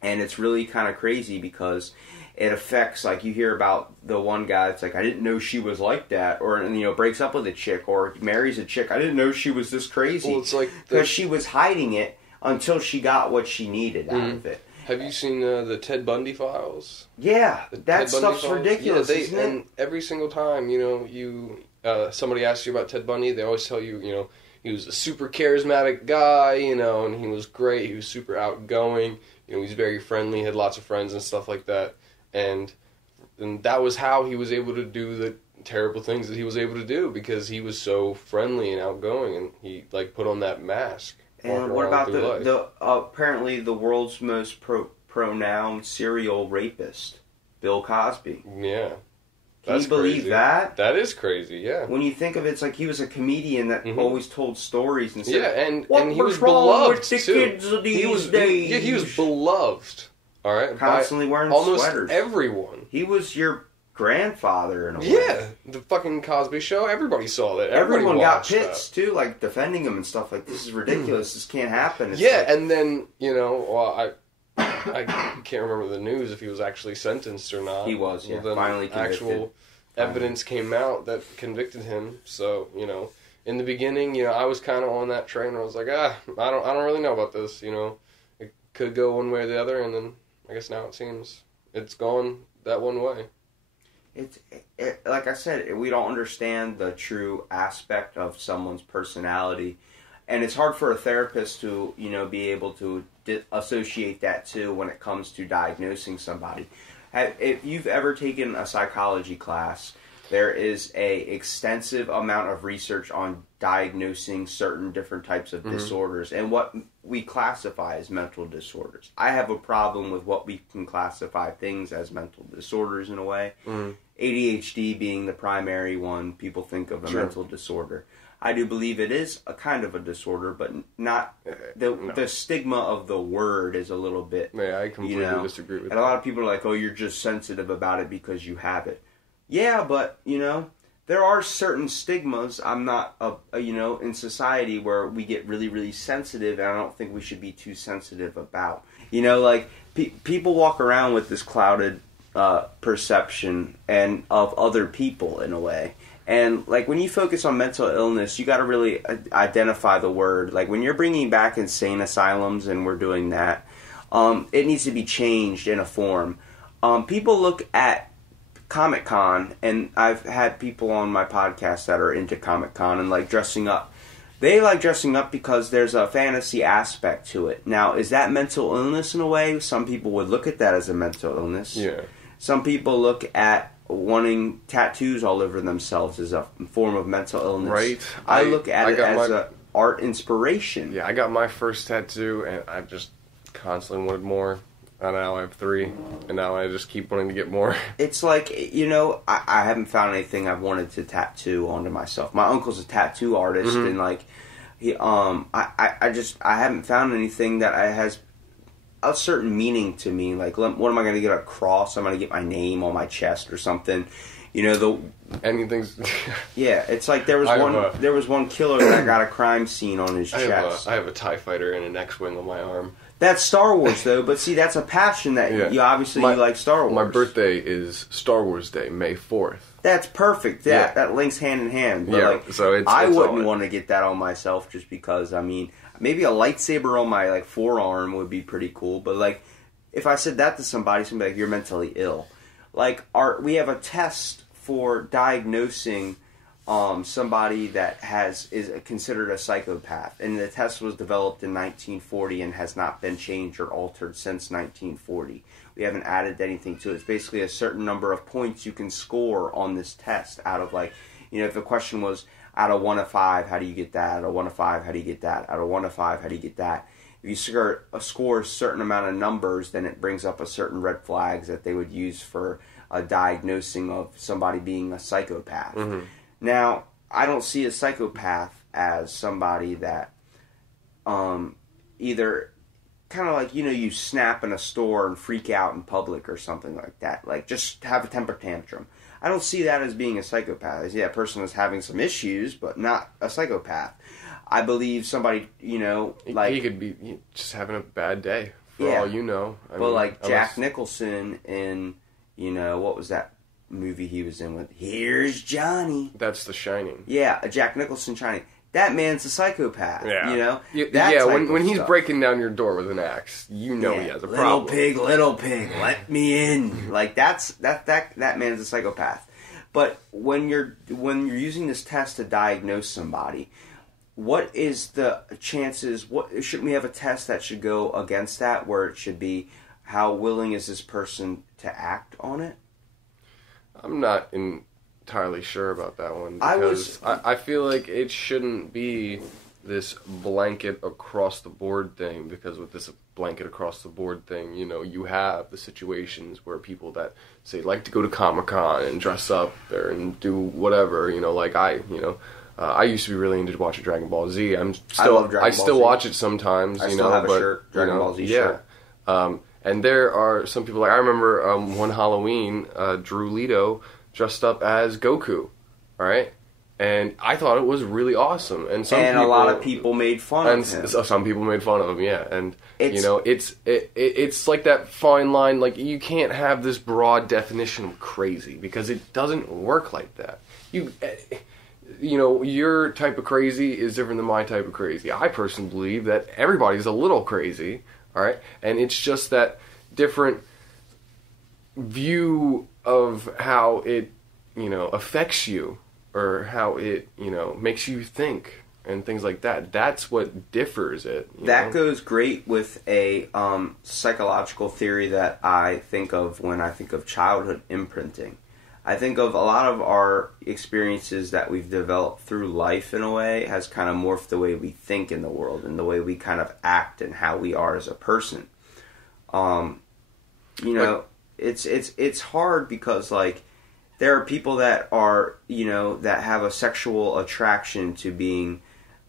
And it's really kind of crazy because it affects, like you hear about the one guy that's like, I didn't know she was like that, or, you know, breaks up with a chick or marries a chick. I didn't know she was this crazy. Well, it's like because she was hiding it until she got what she needed out of it. Have you seen the Ted Bundy files? Yeah, that stuff's ridiculous, isn't it? And every single time, you know, somebody asks you about Ted Bundy, they always tell you, you know, he was a super charismatic guy, you know, and he was great, he was super outgoing, you know, he's very friendly, had lots of friends and stuff like that, and that was how he was able to do the terrible things that he was able to do, because he was so friendly and outgoing, and he, like, put on that mask. And what about the apparently the world's most renowned serial rapist, Bill Cosby? Yeah. Can you believe that? That is crazy, yeah. When you think of it, it's like he was a comedian that always told stories and said, and he was beloved, too. Kids these days? He was beloved, all right? Constantly wearing almost sweaters. Everyone. He was your grandfather in a way. Yeah, the fucking Cosby Show, everybody saw that. Everyone got pits, too, like defending him and stuff like, this is ridiculous, this can't happen. It's and then, you know, well, I can't remember the news if he was actually sentenced or not. He was, yeah. Well, then Finally convicted. actual evidence came out that convicted him. So, in the beginning, I was kind of on that train where I was like, I don't really know about this, It could go one way or the other, and then I guess now it seems it's gone that one way. Like I said, we don't understand the true aspect of someone's personality. And it's hard for a therapist to, be able to associate that too when it comes to diagnosing somebody. If you've ever taken a psychology class, there is a extensive amount of research on diagnosing certain different types of disorders and what we classify as mental disorders. I have a problem with what we can classify things as mental disorders in a way. ADHD being the primary one people think of a mental disorder. I do believe it is a kind of a disorder, but not the stigma of the word is a little bit. Yeah, I completely disagree with that. And a lot of people are like, "Oh, you're just sensitive about it because you have it." Yeah, but there are certain stigmas. I'm not in society where we get really, really sensitive, and I don't think we should be too sensitive about. People walk around with this clouded perception and of other people in a way. And, when you focus on mental illness, you got to really identify the word. When you're bringing back insane asylums and we're doing that, it needs to be changed in a form. People look at Comic-Con, and I've had people on my podcast that are into Comic-Con and dressing up. They like dressing up because there's a fantasy aspect to it. Now, is that mental illness in a way? Some people would look at that as a mental illness. Yeah. Some people look at wanting tattoos all over themselves as a form of mental illness. Right. I look at it as an art inspiration. Yeah, I got my first tattoo, and I just constantly wanted more. And now I have 3, and now I just keep wanting to get more. It's like, I haven't found anything I've wanted to tattoo onto myself. My uncle's a tattoo artist, and I haven't found anything that has a certain meaning to me. What am I going to get, a cross? I'm going to get my name on my chest or something. Anything's. Yeah, it's like there was one killer that got a crime scene on his chest. I have a TIE fighter and an X-Wing on my arm. That's Star Wars, though. But see, that's a passion that you obviously you like Star Wars. My birthday is Star Wars Day, May 4th. That's perfect. That links hand in hand. But so I wouldn't want to get that on myself just because. I mean, maybe a lightsaber on my forearm would be pretty cool. But if I said that to somebody would be like, "You're mentally ill." We have a test for diagnosing somebody that is considered a psychopath, and the test was developed in 1940 and has not been changed or altered since 1940. We haven't added anything to it. It's basically a certain number of points you can score on this test out of if the question was out of 1 to 5, how do you get that? Out of 1 to 5, how do you get that? Out of 1 to 5, how do you get that? If you score a certain amount of numbers, then it brings up a certain red flags that they would use for a diagnosing of somebody being a psychopath. Now, I don't see a psychopath as somebody that either kind of you snap in a store and freak out in public or something like that. Just have a temper tantrum. I don't see that as being a psychopath. I see that person as having some issues, but not a psychopath. I believe somebody, he could be just having a bad day, for all you know. Jack Nicholson in, what was that movie he was in with? Here's Johnny. That's The Shining. Yeah, Jack Nicholson Shining. That man's a psychopath. Yeah. When he's breaking down your door with an axe, he has a problem. Little pig, let me in. That man's a psychopath. But when you're using this test to diagnose somebody, what is the chances? Shouldn't we have a test that should go against that, where it should be how willing is this person to act on it? I'm not entirely sure about that one, because I feel like it shouldn't be this blanket across the board thing, because with this blanket across the board thing, you have the situations where people that say like to go to Comic-Con and dress up there and do whatever, I used to be really into watching Dragon Ball Z. I still watch it sometimes, I still have a shirt, Dragon Ball Z shirt. And there are some people, I remember one Halloween, Drew Leto dressed up as Goku, alright? And I thought it was really awesome. And a lot of people made fun of him. So some people made fun of him, yeah. And, It's it's like that fine line, like, you can't have this broad definition of crazy, because it doesn't work like that. Your type of crazy is different than my type of crazy. I personally believe that everybody's a little crazy, all right? And it's just that different view of how it, affects you, or how it, makes you think, and things like that. That's what differs it. That goes great with a psychological theory that I think of when I think of childhood imprinting. I think of a lot of our experiences that we've developed through life, in a way, has kind of morphed the way we think in the world and the way we kind of act and how we are as a person. It's hard because, like, there are people that are, that have a sexual attraction to being,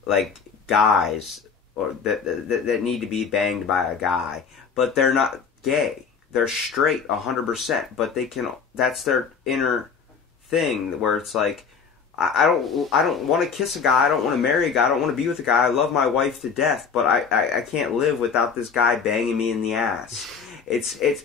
like, guys, or that need to be banged by a guy, but they're not gay. They're straight 100%, but that's their inner thing, where it's like, I don't want to kiss a guy, I don't want to marry a guy, I don't want to be with a guy, I love my wife to death, but I can't live without this guy banging me in the ass.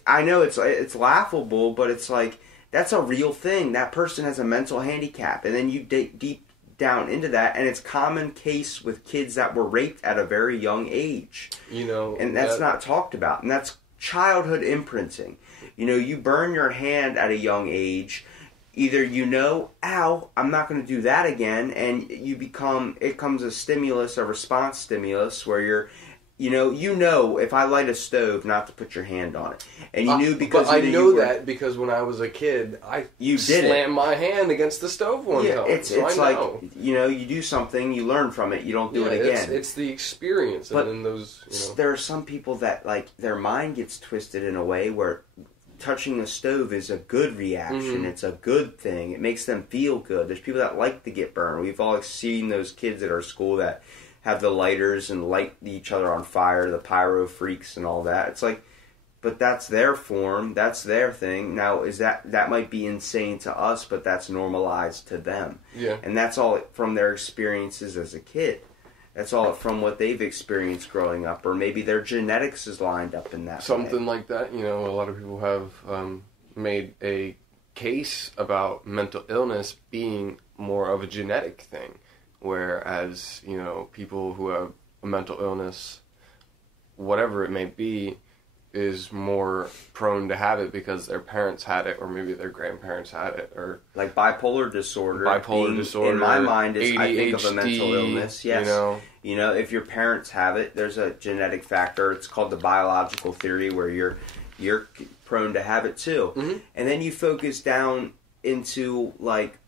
I know it's laughable, but it's like, that's a real thing. That person has a mental handicap, and then you dig deep down into that, and it's common case with kids that were raped at a very young age. And that's not talked about, and that's childhood imprinting. You burn your hand at a young age, either ow, I'm not going to do that again, and it comes a stimulus, a response stimulus, where you're, if I light a stove, not to put your hand on it. And you knew because... But I know that because when I was a kid, I slammed my hand against the stove one time. It's like, you do something, you learn from it, you don't do it again. It's the experience. But and then those, there are some people that, like, their mind gets twisted in a way where touching the stove is a good reaction. It's a good thing. It makes them feel good. There's people that like to get burned. We've all seen those kids at our school that have the lighters and light each other on fire, the pyro freaks and all that. It's like, but that's their form, that's their thing. Now, that might be insane to us, but that's normalized to them. Yeah. And that's all from their experiences as a kid. That's all from what they've experienced growing up, or maybe their genetics is lined up in that something way. Like that. A lot of people have made a case about mental illness being more of a genetic thing. Whereas, people who have a mental illness, whatever it may be, is more prone to have it because their parents had it, or maybe their grandparents had it, or like bipolar disorder. Disorder, in my mind, is, ADHD, I think of a mental illness. Yes, if your parents have it, there's a genetic factor. It's called the biological theory, where you're prone to have it too. Mm-hmm. And then you focus down into, like,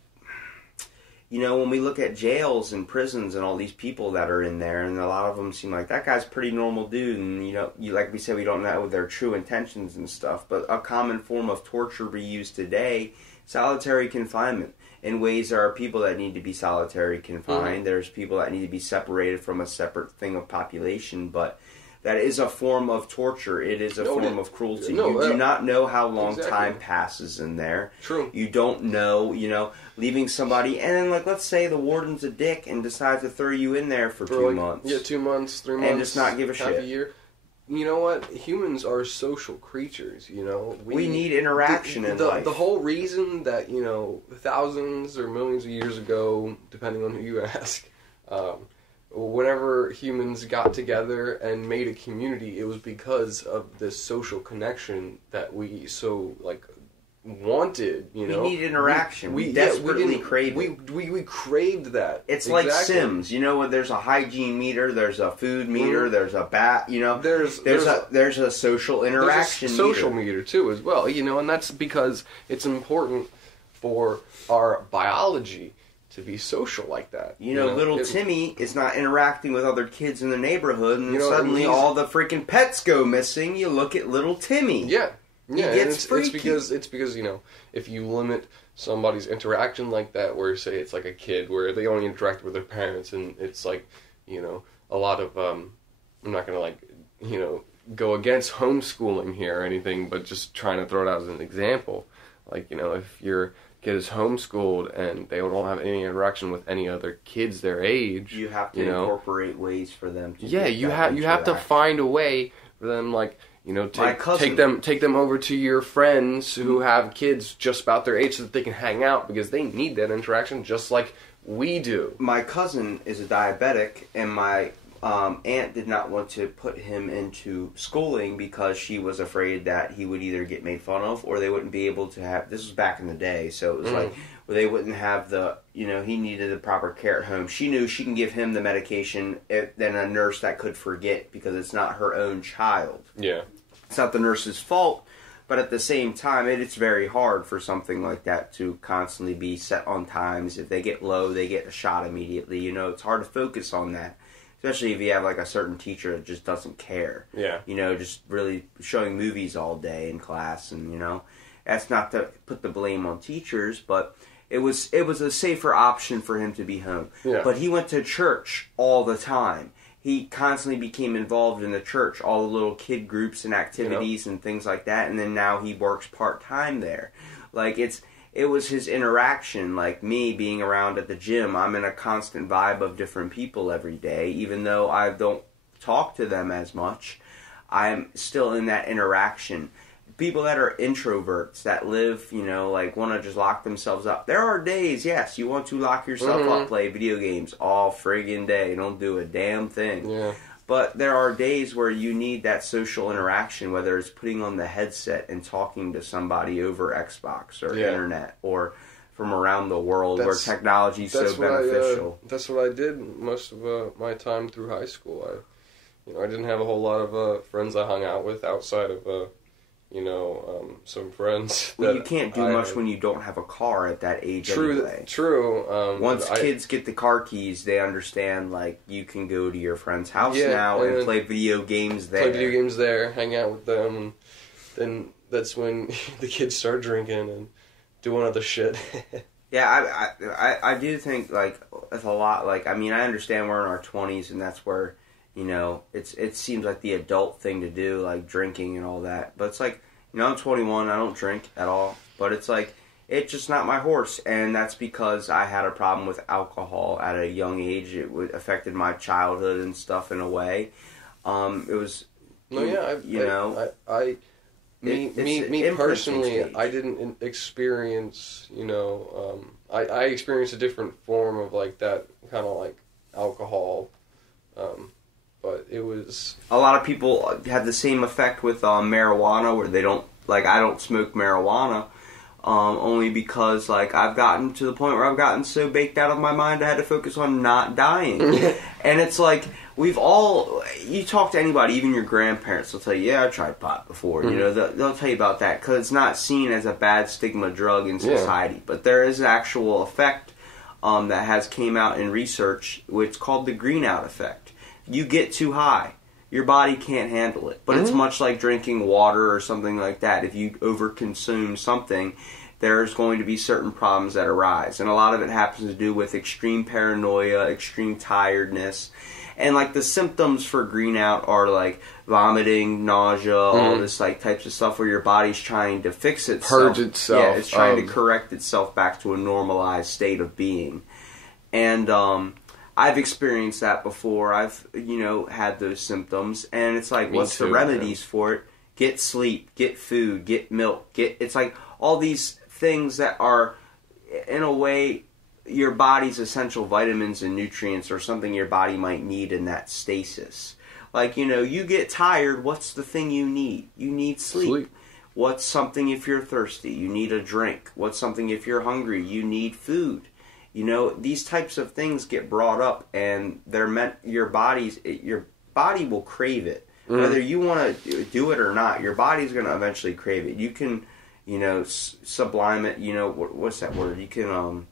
when we look at jails and prisons and all these people that are in there, and a lot of them seem like, that guy's a pretty normal dude, and, like we said, we don't know their true intentions and stuff, but a common form of torture we use today, solitary confinement. In ways, there are people that need to be solitary confined, there's people that need to be separated from a separate thing of population, but that is a form of torture. It is a form of cruelty. You do not know how long time passes in there. True. You don't know, leaving somebody, and then, like, let's say the warden's a dick and decides to throw you in there for 2 months. Yeah, 2 months, 3 months. And just not give a half shit. A year. You know what? Humans are social creatures, We need interaction in life. The whole reason that, thousands or millions of years ago, depending on who you ask, whenever humans got together and made a community, it was because of this social connection that we so, like, wanted, We need interaction. We desperately craved it. We craved that. It's like Sims. When there's a hygiene meter, there's a food meter, there's a bat, there's a social interaction meter. Social meter, too, as well, and that's because it's important for our biology to be social like that. Little Timmy is not interacting with other kids in the neighborhood, and suddenly all the freaking pets go missing. You look at little Timmy. Yeah. Yeah, it's because if you limit somebody's interaction like that, where, say, it's like a kid where they only interact with their parents, and it's like, a lot of I'm not gonna, go against homeschooling here or anything, but just trying to throw it out as an example. Like, if your kid is homeschooled and they don't have any interaction with any other kids their age. You have to incorporate ways for them to you have to find a way for them, like, take them over to your friends who have kids just about their age so that they can hang out, because they need that interaction just like we do. My cousin is a diabetic, and my aunt did not want to put him into schooling because she was afraid that he would either get made fun of or they wouldn't be able to have. This was back in the day, so it was like where they wouldn't have he needed the proper care at home. She knew she can give him the medication than a nurse that could forget, because it's not her own child. Yeah. It's not the nurse's fault, but at the same time, it's very hard for something like that to constantly be set on times. If they get low, they get a shot immediately. It's hard to focus on that. Especially if you have like a certain teacher that just doesn't care. Yeah. Just really showing movies all day in class, and that's not to put the blame on teachers, but it was a safer option for him to be home. Yeah. But he went to church all the time. He constantly became involved in the church, all the little kid groups and activities and things like that, and then now he works part-time there. Like, it was his interaction, like me being around at the gym. I'm in a constant vibe of different people every day. Even though I don't talk to them as much, I'm still in that interaction. People that are introverts, that live, want to just lock themselves up. There are days, yes, you want to lock yourself up, play video games all friggin' day. Don't do a damn thing. Yeah. But there are days where you need that social interaction, whether it's putting on the headset and talking to somebody over Xbox or internet or from around the world, where technology is so beneficial. That's what I did most of my time through high school. I didn't have a whole lot of friends I hung out with outside of some friends. Well, you can't do much when you don't have a car at that age anyway. True. Once kids get the car keys, they understand, like, you can go to your friend's house now and play video games there. Play video games there, hang out with them, and then that's when the kids start drinking and doing other shit. Yeah, I do think, like, it's a lot, like, I mean, I understand we're in our 20s, and that's where, it seems like the adult thing to do, like drinking and all that. But it's like, I'm 21, I don't drink at all. But it's like, it's just not my horse. And that's because I had a problem with alcohol at a young age. It affected my childhood and stuff in a way. It was, me personally, stage. I didn't experience, I experienced a different form of like that kind of like alcohol. But it was... A lot of people have the same effect with marijuana, where they don't... Like, I don't smoke marijuana, only because, like, I've gotten to the point where I've gotten so baked out of my mind I had to focus on not dying. And it's like, we've all... You talk to anybody, even your grandparents, they'll tell you, yeah, I tried pot before. Mm-hmm. They'll tell you about that, because it's not seen as a bad stigma drug in society. Yeah. But there is an actual effect that has came out in research, which is called the green out effect. You get too high, your body can't handle it. But it's much like drinking water or something like that. If you overconsume something, there's going to be certain problems that arise. And a lot of it happens to do with extreme paranoia, extreme tiredness. And like the symptoms for green out are like vomiting, nausea, all this like types of stuff where your body's trying to fix itself. Purge itself. Yeah, it's trying to correct itself back to a normalized state of being. And I've experienced that before. I've, had those symptoms. And it's like, what's the remedies for it? Get sleep, get food, get milk, it's like all these things that are, in a way, your body's essential vitamins and nutrients or something your body might need in that stasis. Like, you get tired, what's the thing you need? You need sleep. What's something if you're thirsty? You need a drink. What's something if you're hungry? You need food. These types of things get brought up, and they're meant, your body will crave it. Whether you want to do it or not, your body's going to eventually crave it. You can, sublime it, what's that word? You can,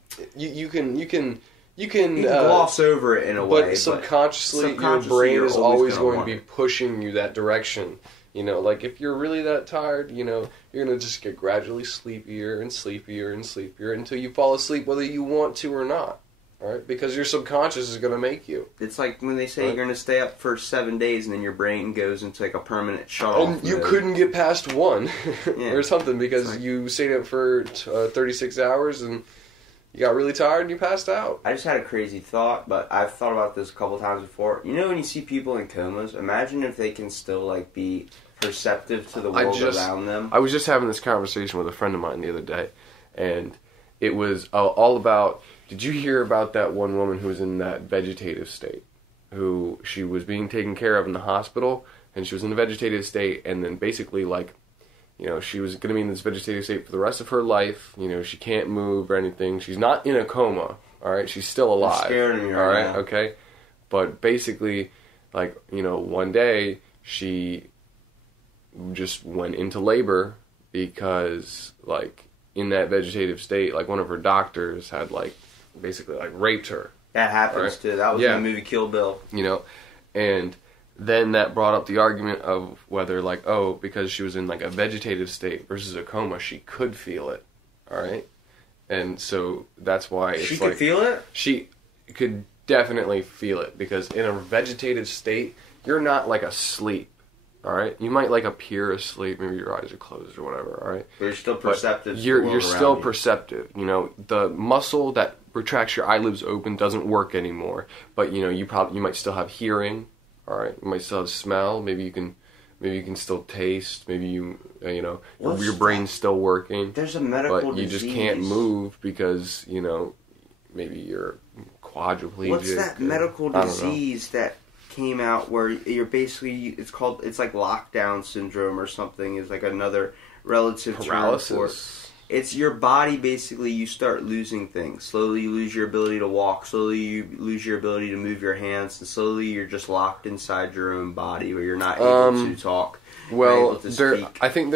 You can gloss over it in a way. But subconsciously your brain is always going to be pushing you that direction. Like if you're really that tired, you're going to just get gradually sleepier and sleepier and sleepier until you fall asleep whether you want to or not. All right, because your subconscious is going to make you. It's like when they say you're going to stay up for 7 days and then your brain goes into like a permanent shut-off. And you couldn't get past one Yeah. or something because Like, you stayed up for 36 hours and you got really tired and you passed out. I just had a crazy thought, but I've thought about this a couple times before. You know when you see people in comas, imagine if they can still like be perceptive to the world around them. I was just having this conversation with a friend of mine the other day, and it was all about... Did you hear about that one woman who was in that vegetative state? Who she was being taken care of in the hospital, and she was in a vegetative state, and then basically, like, you know, she was going to be in this vegetative state for the rest of her life. You know, she can't move or anything. She's not in a coma, all right? She's still alive. You're scaring me all right, now. okay? But basically, like, you know, one day, she just went into labor because, like, in that vegetative state, like, one of her doctors had, like, basically, like, raped her. That happens Right. too. That was in the movie Kill Bill. You know, and then that brought up the argument of whether, like, oh, because she was in, like, a vegetative state versus a coma, she could feel it, all right? And so that's why it's She like... could feel it? She could definitely feel it, because in a vegetative state, you're not, like, asleep, all right? You might, like, appear asleep, maybe your eyes are closed or whatever, all right? But you're still perceptive. But to the world you're still around you. perceptive. You know, the muscle that retracts your eyelids open doesn't work anymore. But you know, you might still have hearing. All right, you might still have smell. Maybe you can still taste. Maybe you know, What's your brain's still working. There's a medical but you disease. just can't move because you know, maybe you're quadriplegic. What's that medical disease that came out where you're basically, it's like lockdown syndrome or something, is like another relative Paralysis. term for it. It's your body, basically, you start losing things. Slowly you lose your ability to walk, slowly you lose your ability to move your hands, and slowly you're just locked inside your own body where you're not able to talk. Well, not able to speak. I think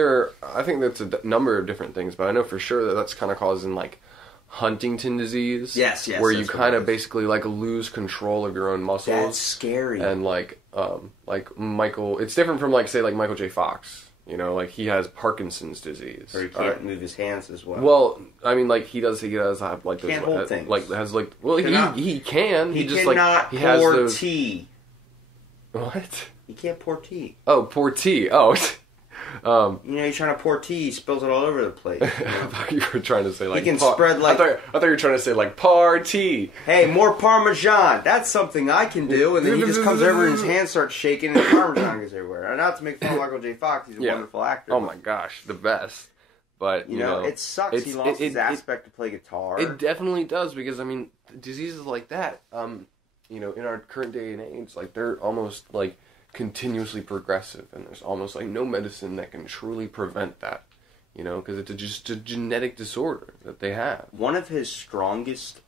that's a number of different things, but I know for sure that that's kind of causing like Huntington disease. Yes, where you that's what kind it of is. basically like lose control of your own muscles. That's scary. And like Michael, it's different from like say like Michael J. Fox. You know, like he has Parkinson's disease. Or he can't move his hands as well. Well, I mean, like he does have like those Can't hold things. like has like well Cannot- he can he just cannot like he has pour those tea. what? He can't pour tea. Oh, pour tea. Oh. You know, he's trying to pour tea, he spills it all over the place. I thought you were trying to say like... He can spread like... I thought you were trying to say like party. Hey, more Parmesan. That's something I can do. And then he just comes over and his hands start shaking and the Parmesan goes everywhere. And not to make fun of Michael J. Fox, he's a wonderful actor. Oh my gosh, the best. But, You know, it sucks he lost his aspect to play guitar. It definitely does because, I mean, diseases like that, you know, in our current day and age, like they're almost like continuously progressive and there's almost like no medicine that can truly prevent that. You know, because it's just a genetic disorder that they have. One of his strongest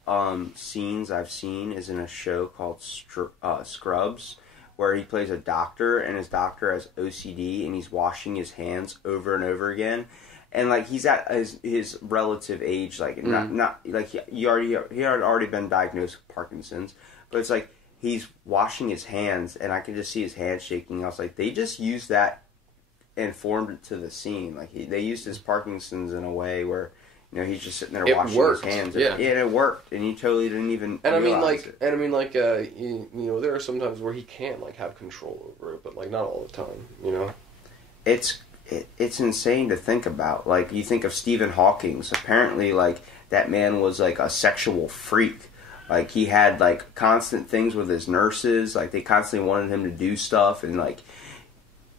scenes I've seen is in a show called Scrubs, where he plays a doctor, and his doctor has OCD, and he's washing his hands over and over again. And like he's at his relative age, like not like he had already been diagnosed with Parkinson's, but it's like he's washing his hands, and I can just see his hands shaking. I was like, they just used that and formed it to the scene. Like they used his Parkinson's in a way where, you know, he's just sitting there washing his hands. Yeah, and it worked, and he totally didn't even. And I mean, realize it. you know, there are some times where he can like have control over it, but like not all the time. You know, it's insane to think about. Like you think of Stephen Hawking. Apparently, like that man was like a sexual freak. Like he had like constant things with his nurses. Like they constantly wanted him to do stuff, and like.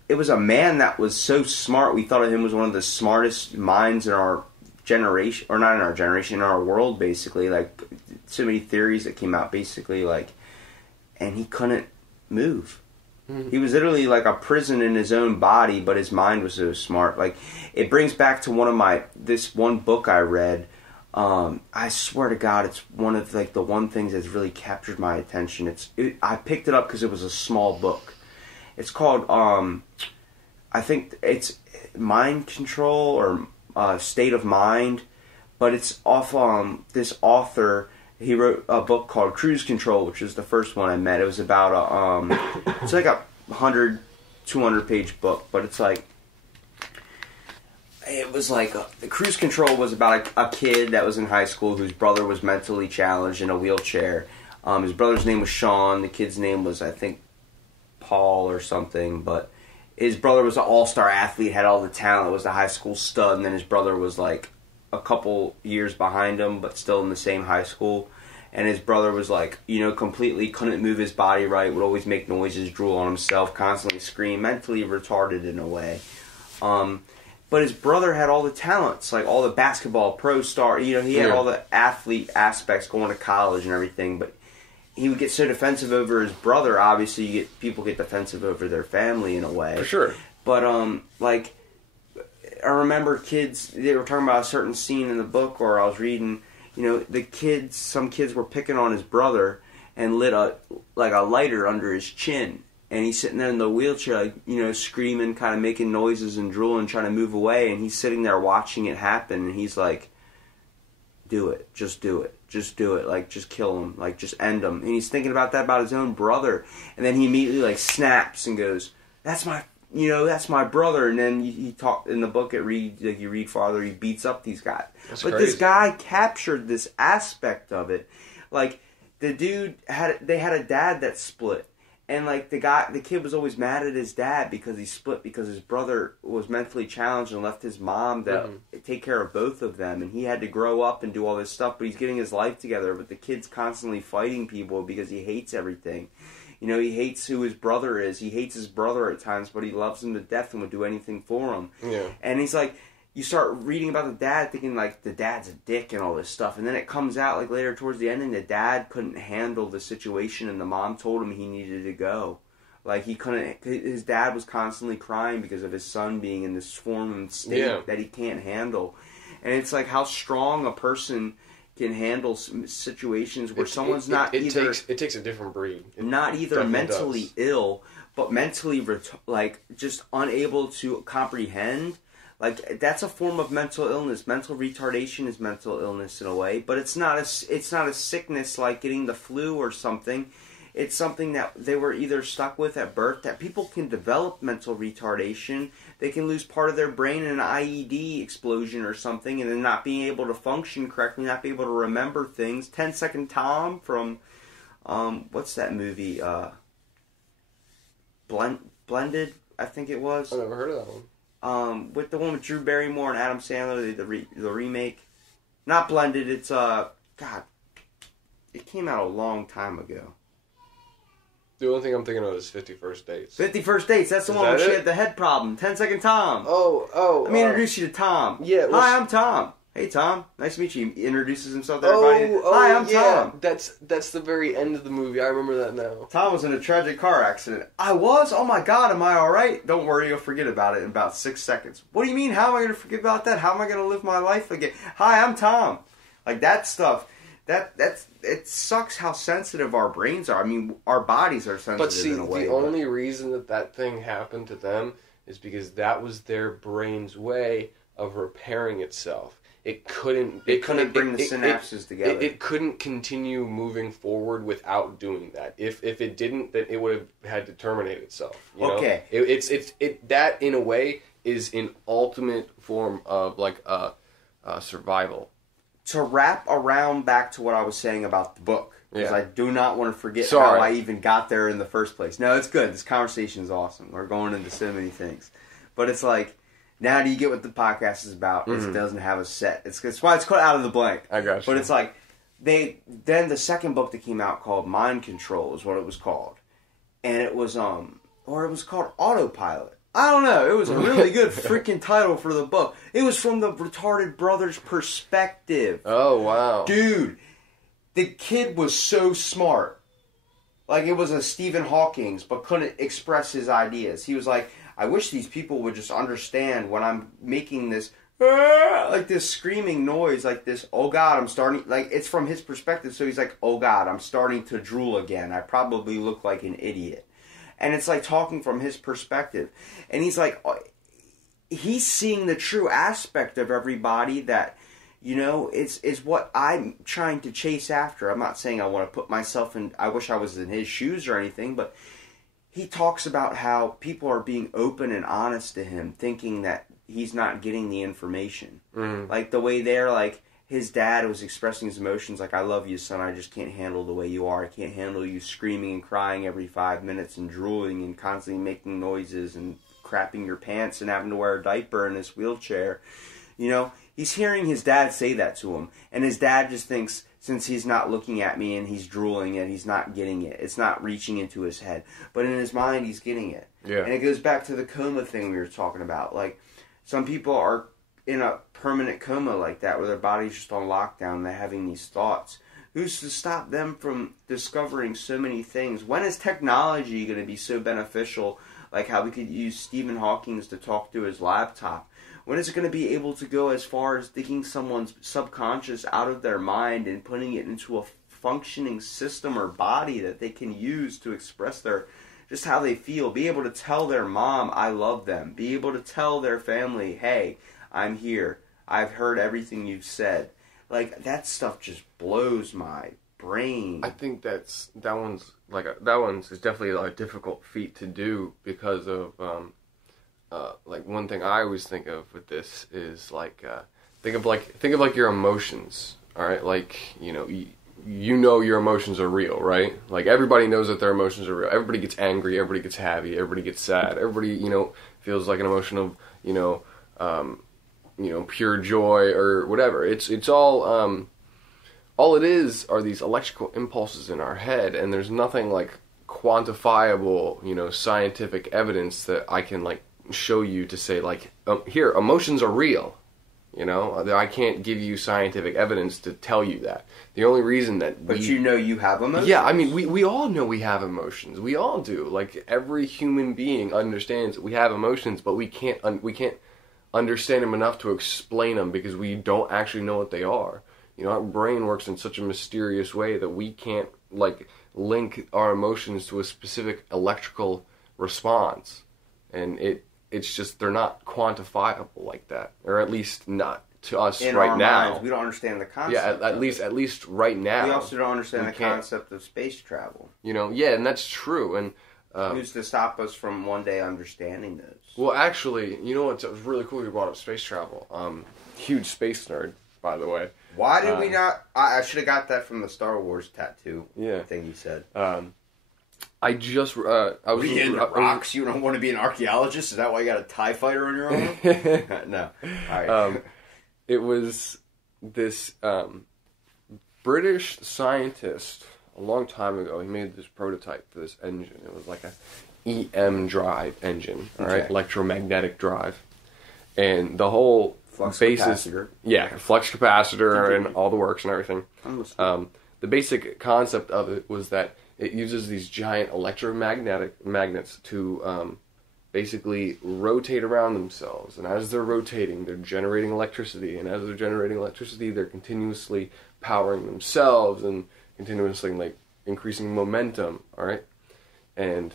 It was a man that was so smart. We thought of him as one of the smartest minds in our generation, or not in our generation, in our world, basically. Like, so many theories that came out, basically, like, and he couldn't move. Mm-hmm. He was literally like a prison in his own body, but his mind was so smart. Like, it brings back to this one book I read. I swear to God, it's one of, like, the one things that's really captured my attention. I picked it up because it was a small book. It's called, I think it's Mind Control or State of Mind, but it's off this author. He wrote a book called Cruise Control, which is the first one I met. It was about it's like a 100, 200 page book, but it's like, it was like the Cruise Control was about a kid that was in high school whose brother was mentally challenged in a wheelchair. His brother's name was Sean. The kid's name was, I think, Paul or something. But his brother was an all-star athlete, had all the talent, was a high school stud, and then his brother was like a couple years behind him, but still in the same high school. And his brother was like, completely couldn't move his body right, would always make noises, drool on himself, constantly scream, mentally retarded in a way. But his brother had all the talents, like all the basketball, pro star, he had all the athlete aspects going to college and everything, but he would get so defensive over his brother. Obviously, people get defensive over their family in a way. For sure. But, I remember kids, they were talking about a certain scene in the book, or I was reading, some kids were picking on his brother and lit a lighter under his chin. And he's sitting there in the wheelchair, screaming, kind of making noises and drooling, trying to move away. And he's sitting there watching it happen. And he's like, do it. Just do it. Just do it. Like, just kill him. Like, just end him. And he's thinking about that about his own brother. And then he immediately, snaps and goes, that's my brother. And then he talk in the book, you read farther, he beats up these guys. That's but crazy. This guy captured this aspect of it. Like, the dude had a dad that split. And the kid was always mad at his dad because he split because his brother was mentally challenged and left his mom to take care of both of them, and he had to grow up and do all this stuff. But he's getting his life together. But the kid's constantly fighting people because he hates everything. He hates who his brother is. He hates his brother at times, but he loves him to death and would do anything for him. Yeah. And he's like, you start reading about the dad, thinking the dad's a dick and all this stuff, and then it comes out later towards the ending, the dad couldn't handle the situation, and the mom told him he needed to go. He couldn't. His dad was constantly crying because of his son being in this form and state that he can't handle, and it's like how strong a person can handle situations where someone's it takes a different breed. Not either mentally ill, but mentally just unable to comprehend. That's a form of mental illness. Mental retardation is mental illness in a way, but it's not a sickness like getting the flu or something. It's something that they were either stuck with at birth, that people can develop mental retardation. They can lose part of their brain in an IED explosion or something, and then not being able to function correctly, not be able to remember things. 10-Second Tom from, what's that movie? Blended, I think it was. I never heard of that one. With the one with Drew Barrymore and Adam Sandler, the remake. Not Blended, it's, God, it came out a long time ago. The only thing I'm thinking of is 50 First Dates. 50 First Dates, that's the one where she had the head problem. 10-Second Tom. Oh. Let me introduce you to Tom. Yeah. Hi, I'm Tom. Hey, Tom. Nice to meet you. He introduces himself to everybody. Hi, I'm Tom. That's the very end of the movie. I remember that now. Tom was in a tragic car accident. I was? Oh my God, am I alright? Don't worry, you'll forget about it in about 6 seconds. What do you mean? How am I going to forget about that? How am I going to live my life again? Hi, I'm Tom. That stuff. It sucks how sensitive our brains are. I mean, our bodies are sensitive in a way. The only reason that thing happened to them is because that was their brain's way of repairing itself. It couldn't bring the synapses together. It couldn't continue moving forward without doing that. If it didn't, then it would have had to terminate itself. Okay. That in a way is an ultimate form of survival. To wrap around back to what I was saying about the book, because I do not want to forget how I even got there in the first place. No, it's good. This conversation is awesome. We're going into so many things, but it's now do you get what the podcast is about? Mm-hmm. It doesn't have a set. It's why it's called Out of the Blank. I got you. But it's then the second book that came out called Mind Control is what it was called, and it was or it was called Autopilot. I don't know. It was a really good freaking title for the book. It was from the retarded brother's perspective. Oh wow, dude, the kid was so smart. It was a Stephen Hawking's, but couldn't express his ideas. He was like, I wish these people would just understand when I'm making this, this screaming noise, this, oh God, I'm starting, it's from his perspective, so he's like, oh God, I'm starting to drool again. I probably look like an idiot. And it's talking from his perspective. And he's he's seeing the true aspect of everybody that, is what I'm trying to chase after. I'm not saying I want to put myself in, I wish I was in his shoes or anything, but he talks about how people are being open and honest to him, thinking that he's not getting the information. Mm-hmm. Like the way they're like, his dad was expressing his emotions like, I love you, son, I just can't handle the way you are. I can't handle you screaming and crying every 5 minutes and drooling and constantly making noises and crapping your pants and having to wear a diaper in this wheelchair. You know, he's hearing his dad say that to him. And his dad just thinks, since he's not looking at me and he's drooling and he's not getting it, it's not reaching into his head. But in his mind, he's getting it. Yeah. And it goes back to the coma thing we were talking about. Like, some people are in a permanent coma like that, where their body's just on lockdown, they're having these thoughts. Who's to stop them from discovering so many things? When is technology going to be so beneficial, like how we could use Stephen Hawking's to talk through his laptop? When is it going to be able to go as far as digging someone's subconscious out of their mind and putting it into a functioning system or body that they can use to express their, just how they feel? Be able to tell their mom, I love them. Be able to tell their family, hey, I'm here. I've heard everything you've said. Like, that stuff just blows my brain. I think that one's definitely a difficult feat to do because of like one thing I always think of with this is like think of your emotions. All right, like you know your emotions are real, right? Like everybody knows that their emotions are real. Everybody gets angry. Everybody gets happy. Everybody gets sad. Everybody feels like an emotion of pure joy or whatever. It's all it is are these electrical impulses in our head, and there's nothing like quantifiable, scientific evidence that I can like show you to say like, here, emotions are real. I can't give you scientific evidence to tell you that. The only reason that But you have emotions? Yeah, I mean, we all know we have emotions. We all do. Like, every human being understands that we have emotions, but we can't understand them enough to explain them because we don't actually know what they are. Our brain works in such a mysterious way that we can't, like, link our emotions to a specific electrical response. And it's just, they're not quantifiable like that. Or at least not to us in right our now. Minds, we don't understand the concept. Yeah, at least right now. We also don't understand the concept of space travel. Yeah, and that's true. And who's to stop us from one day understanding those? Well, actually, you know what's really cool? You brought up space travel. Huge space nerd, by the way. Why did we not? I should have got that from the Star Wars tattoo thing you said. I was in the rocks. You don't want to be an archaeologist? Is that why you got a TIE fighter on your arm? No. All right. It was this British scientist a long time ago. He made this prototype for this engine. It was like a EM drive engine, all right, electromagnetic drive, and the whole flux basis, capacitor. Flux capacitor and all the works and everything. The basic concept of it was that it uses these giant electromagnetic magnets to basically rotate around themselves, and as they're rotating, they're generating electricity, and as they're generating electricity, they're continuously powering themselves and continuously like increasing momentum. All right, and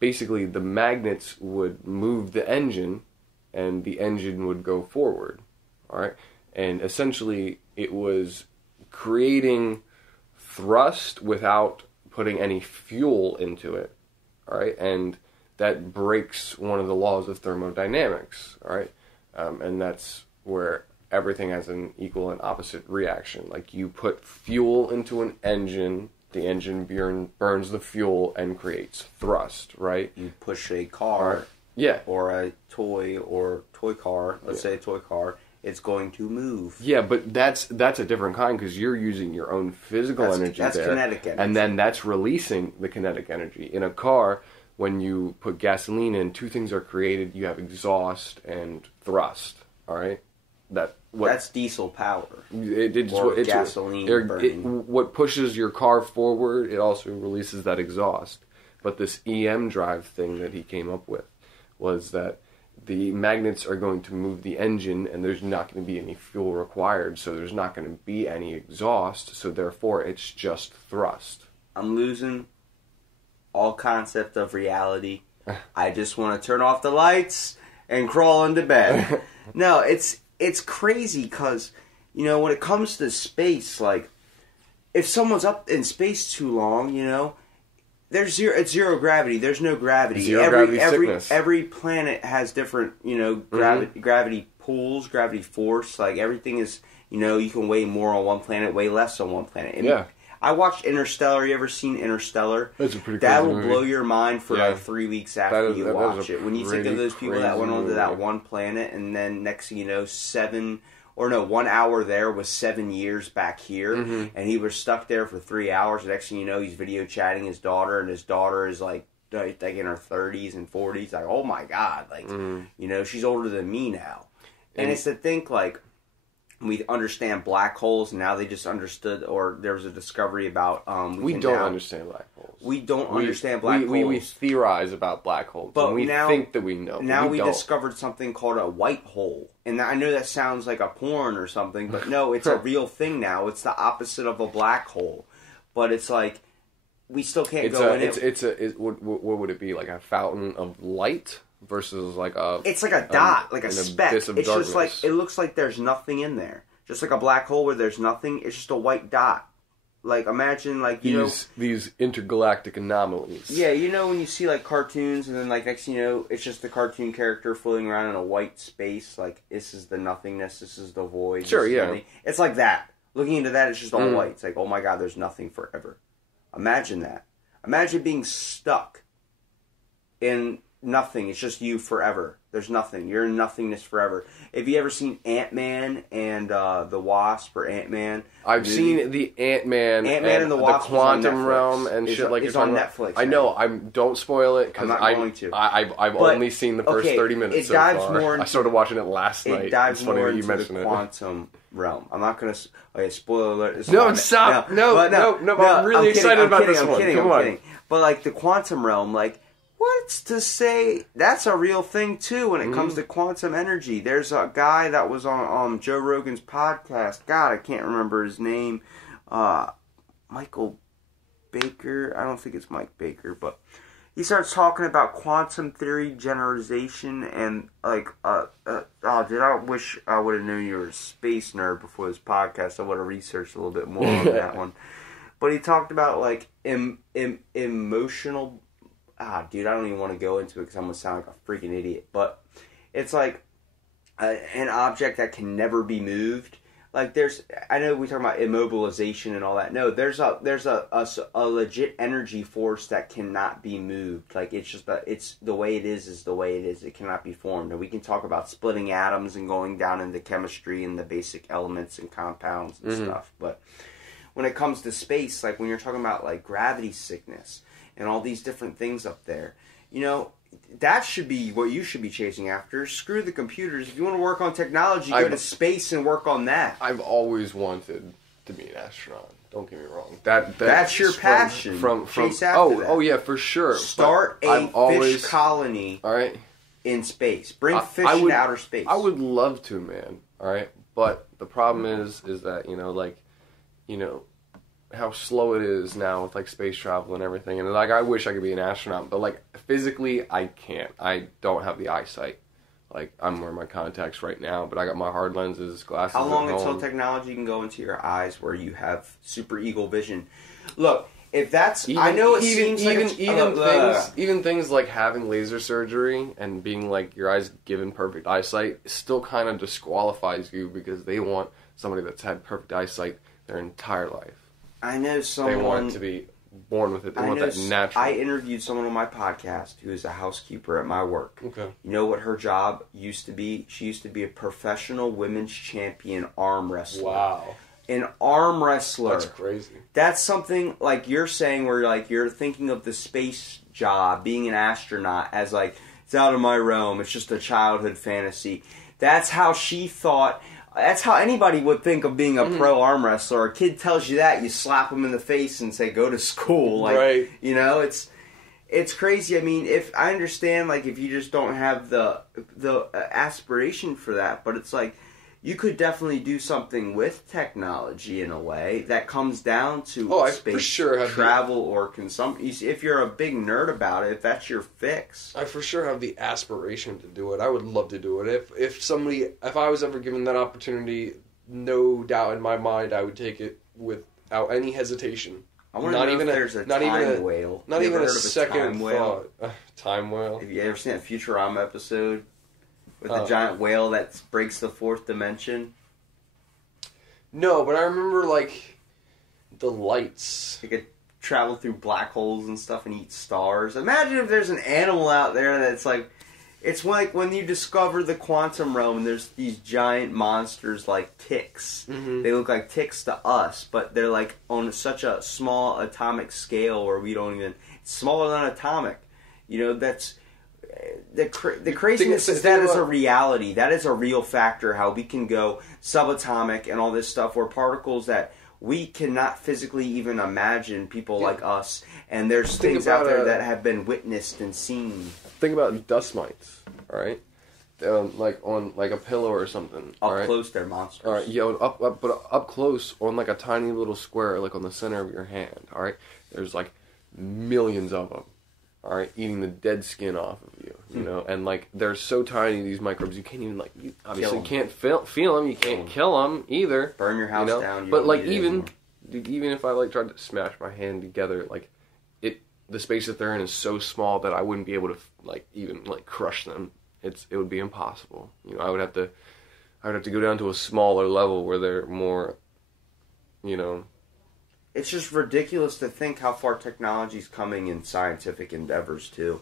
basically the magnets would move the engine, and the engine would go forward. All right, and essentially it was creating thrust without putting any fuel into it. All right, and that breaks one of the laws of thermodynamics. All right, and that's where everything has an equal and opposite reaction. Like, you put fuel into an engine, the engine burns the fuel and creates thrust, right? You push a car, or a toy car, let's say a toy car, it's going to move. Yeah, but that's a different kind, because you're using your own physical energy there. That's kinetic energy. And then that's releasing the kinetic energy. In a car, when you put gasoline in, two things are created. You have exhaust and thrust, all right? That's diesel power. It's gasoline burning. What pushes your car forward, it also releases that exhaust. But this EM drive thing that he came up with was that the magnets are going to move the engine, and there's not going to be any fuel required, so there's not going to be any exhaust, so therefore it's just thrust. I'm losing all concept of reality. I just want to turn off the lights and crawl into bed. No, it's crazy because, when it comes to space, like, if someone's up in space too long, It's zero gravity. There's no gravity. Gravity sickness. Every planet has different, gravity pulls, gravity force. Like everything is, you can weigh more on one planet, weigh less on one planet. And I watched Interstellar. You ever seen Interstellar? That's a pretty. That will movie. blow your mind for like 3 weeks after you watch it. When you think of those people that went onto that one planet, and then next thing you know, 1 hour there was 7 years back here, and he was stuck there for 3 hours. The next thing you know, he's video chatting his daughter, and his daughter is like in her 30s and 40s. Like, oh my god, like she's older than me now. And it's to think like we understand black holes, and now they just understood, or there was a discovery about we don't understand black holes. We don't understand black holes. We theorize about black holes, but and we think that we know. Now we discovered something called a white hole. And I know that sounds like a porn or something, but no, it's a real thing now. It's the opposite of a black hole. But it's like, we still can't go in it. What would it be? Like a fountain of light versus like a... It's like a dot, like a speck. It's darkness. Just like, it looks like there's nothing in there. Just like a black hole where there's nothing, it's just a white dot. Like, imagine, like, these intergalactic anomalies. Yeah, when you see, like, cartoons, and then, like, next thing you know, it's just the cartoon character floating around in a white space. Like, this is the nothingness, this is the void. Sure, yeah. Nothing. It's like that. Looking into that, it's just all white. It's like, oh my god, there's nothing forever. Imagine that. Imagine being stuck in nothing. It's just you forever. There's nothing. You're in nothingness forever. Have you ever seen Ant-Man and the Wasp, or Ant-Man? I've seen the Ant-Man and the Wasp, the Quantum Realm and shit like it's on Netflix. I know. Don't spoil it because I'm not going to. I've only seen the first 30 minutes. It dives more into, I started watching it last night. It dives more into the quantum realm. I'm not going to. Okay, spoiler alert. No, stop. No. I'm really excited about this one. Come on. But like the quantum realm, like. What's to say that's a real thing too when it comes to quantum energy? There's a guy that was on Joe Rogan's podcast. God, I can't remember his name. Michael Baker. I don't think it's Mike Baker, but he starts talking about quantum theory generalization and like I wish I would have known you were a space nerd before this podcast. I would have researched a little bit more on that one. But he talked about like emotional. Dude, I don't even want to go into it because I'm going to sound like a freaking idiot. But it's like an object that can never be moved. Like I know we talk about immobilization and all that. No, there's a legit energy force that cannot be moved. Like it's just it's the way it is the way it is. It cannot be formed. And we can talk about splitting atoms and going down into chemistry and the basic elements and compounds and stuff. But when it comes to space, like when you're talking about like gravity sickness and all these different things up there, that should be what you should be chasing after. Screw the computers. If you want to work on technology, go to space and work on that. I've always wanted to be an astronaut. Don't get me wrong. That's your passion. Chase after that. Oh yeah, for sure. Start a fish colony. All right. In space. Bring fish into outer space. I would love to, man. All right. But the problem is that how slow it is now with like space travel and everything, and like I wish I could be an astronaut, but like physically I can't. I don't have the eyesight. Like I'm wearing my contacts right now, but I got my hard lenses, glasses. How long until technology can go into your eyes where you have super eagle vision? Look, if that's even things like having laser surgery and being like your eyes given perfect eyesight still kind of disqualifies you because they want somebody that's had perfect eyesight their entire life. I know someone... They want to be born with it. They want that natural. I interviewed someone on my podcast who is a housekeeper at my work. Okay. You know what her job used to be? She used to be a professional women's champion arm wrestler. Wow. An arm wrestler. That's crazy. That's something like you're saying where like you're thinking of the space job, being an astronaut, as like, it's out of my realm. It's just a childhood fantasy. That's how she thought... That's how anybody would think of being a pro arm wrestler. A kid tells you that, you slap them in the face and say, go to school. Like, right. It's crazy. I mean, if I understand, like, if you just don't have the aspiration for that, but it's like, you could definitely do something with technology in a way that comes down to space travel or consumption. If you're a big nerd about it, if that's your fix. I for sure have the aspiration to do it. I would love to do it. If I was ever given that opportunity, no doubt in my mind I would take it without any hesitation. I want to know if there's a time whale. Not You even ever a heard of second time whale? thought. Time whale. Have you ever seen a Futurama episode with the giant whale that breaks the fourth dimension? No, but I remember like the lights. It could travel through black holes and stuff and eat stars. Imagine if there's an animal out there that's like, it's like when you discover the quantum realm and there's these giant monsters like ticks. Mm-hmm. They look like ticks to us, but they're like on such a small atomic scale where we don't even, it's smaller than atomic. You know, that's, the craziness is that is a reality. That is a real factor, how we can go subatomic and all this stuff where particles that we cannot physically even imagine, people like us, and there's things out there that have been witnessed and seen. Think about dust mites, all right? Like on like a pillow or something. Up close, they're monsters. All right, yeah, but up close on like a tiny little square, like on the center of your hand. All right, there's like millions of them. All right, eating the dead skin off of you, you know, and like they're so tiny, these microbes, you can't even like, you obviously can't feel them, you can't kill them either. Burn your house down. But like even if I like tried to smash my hand together, like the space that they're in is so small that I wouldn't be able to like even like crush them. It would be impossible. You know, I would have to go down to a smaller level where they're more, you know. It's just ridiculous to think how far technology's coming in scientific endeavors too.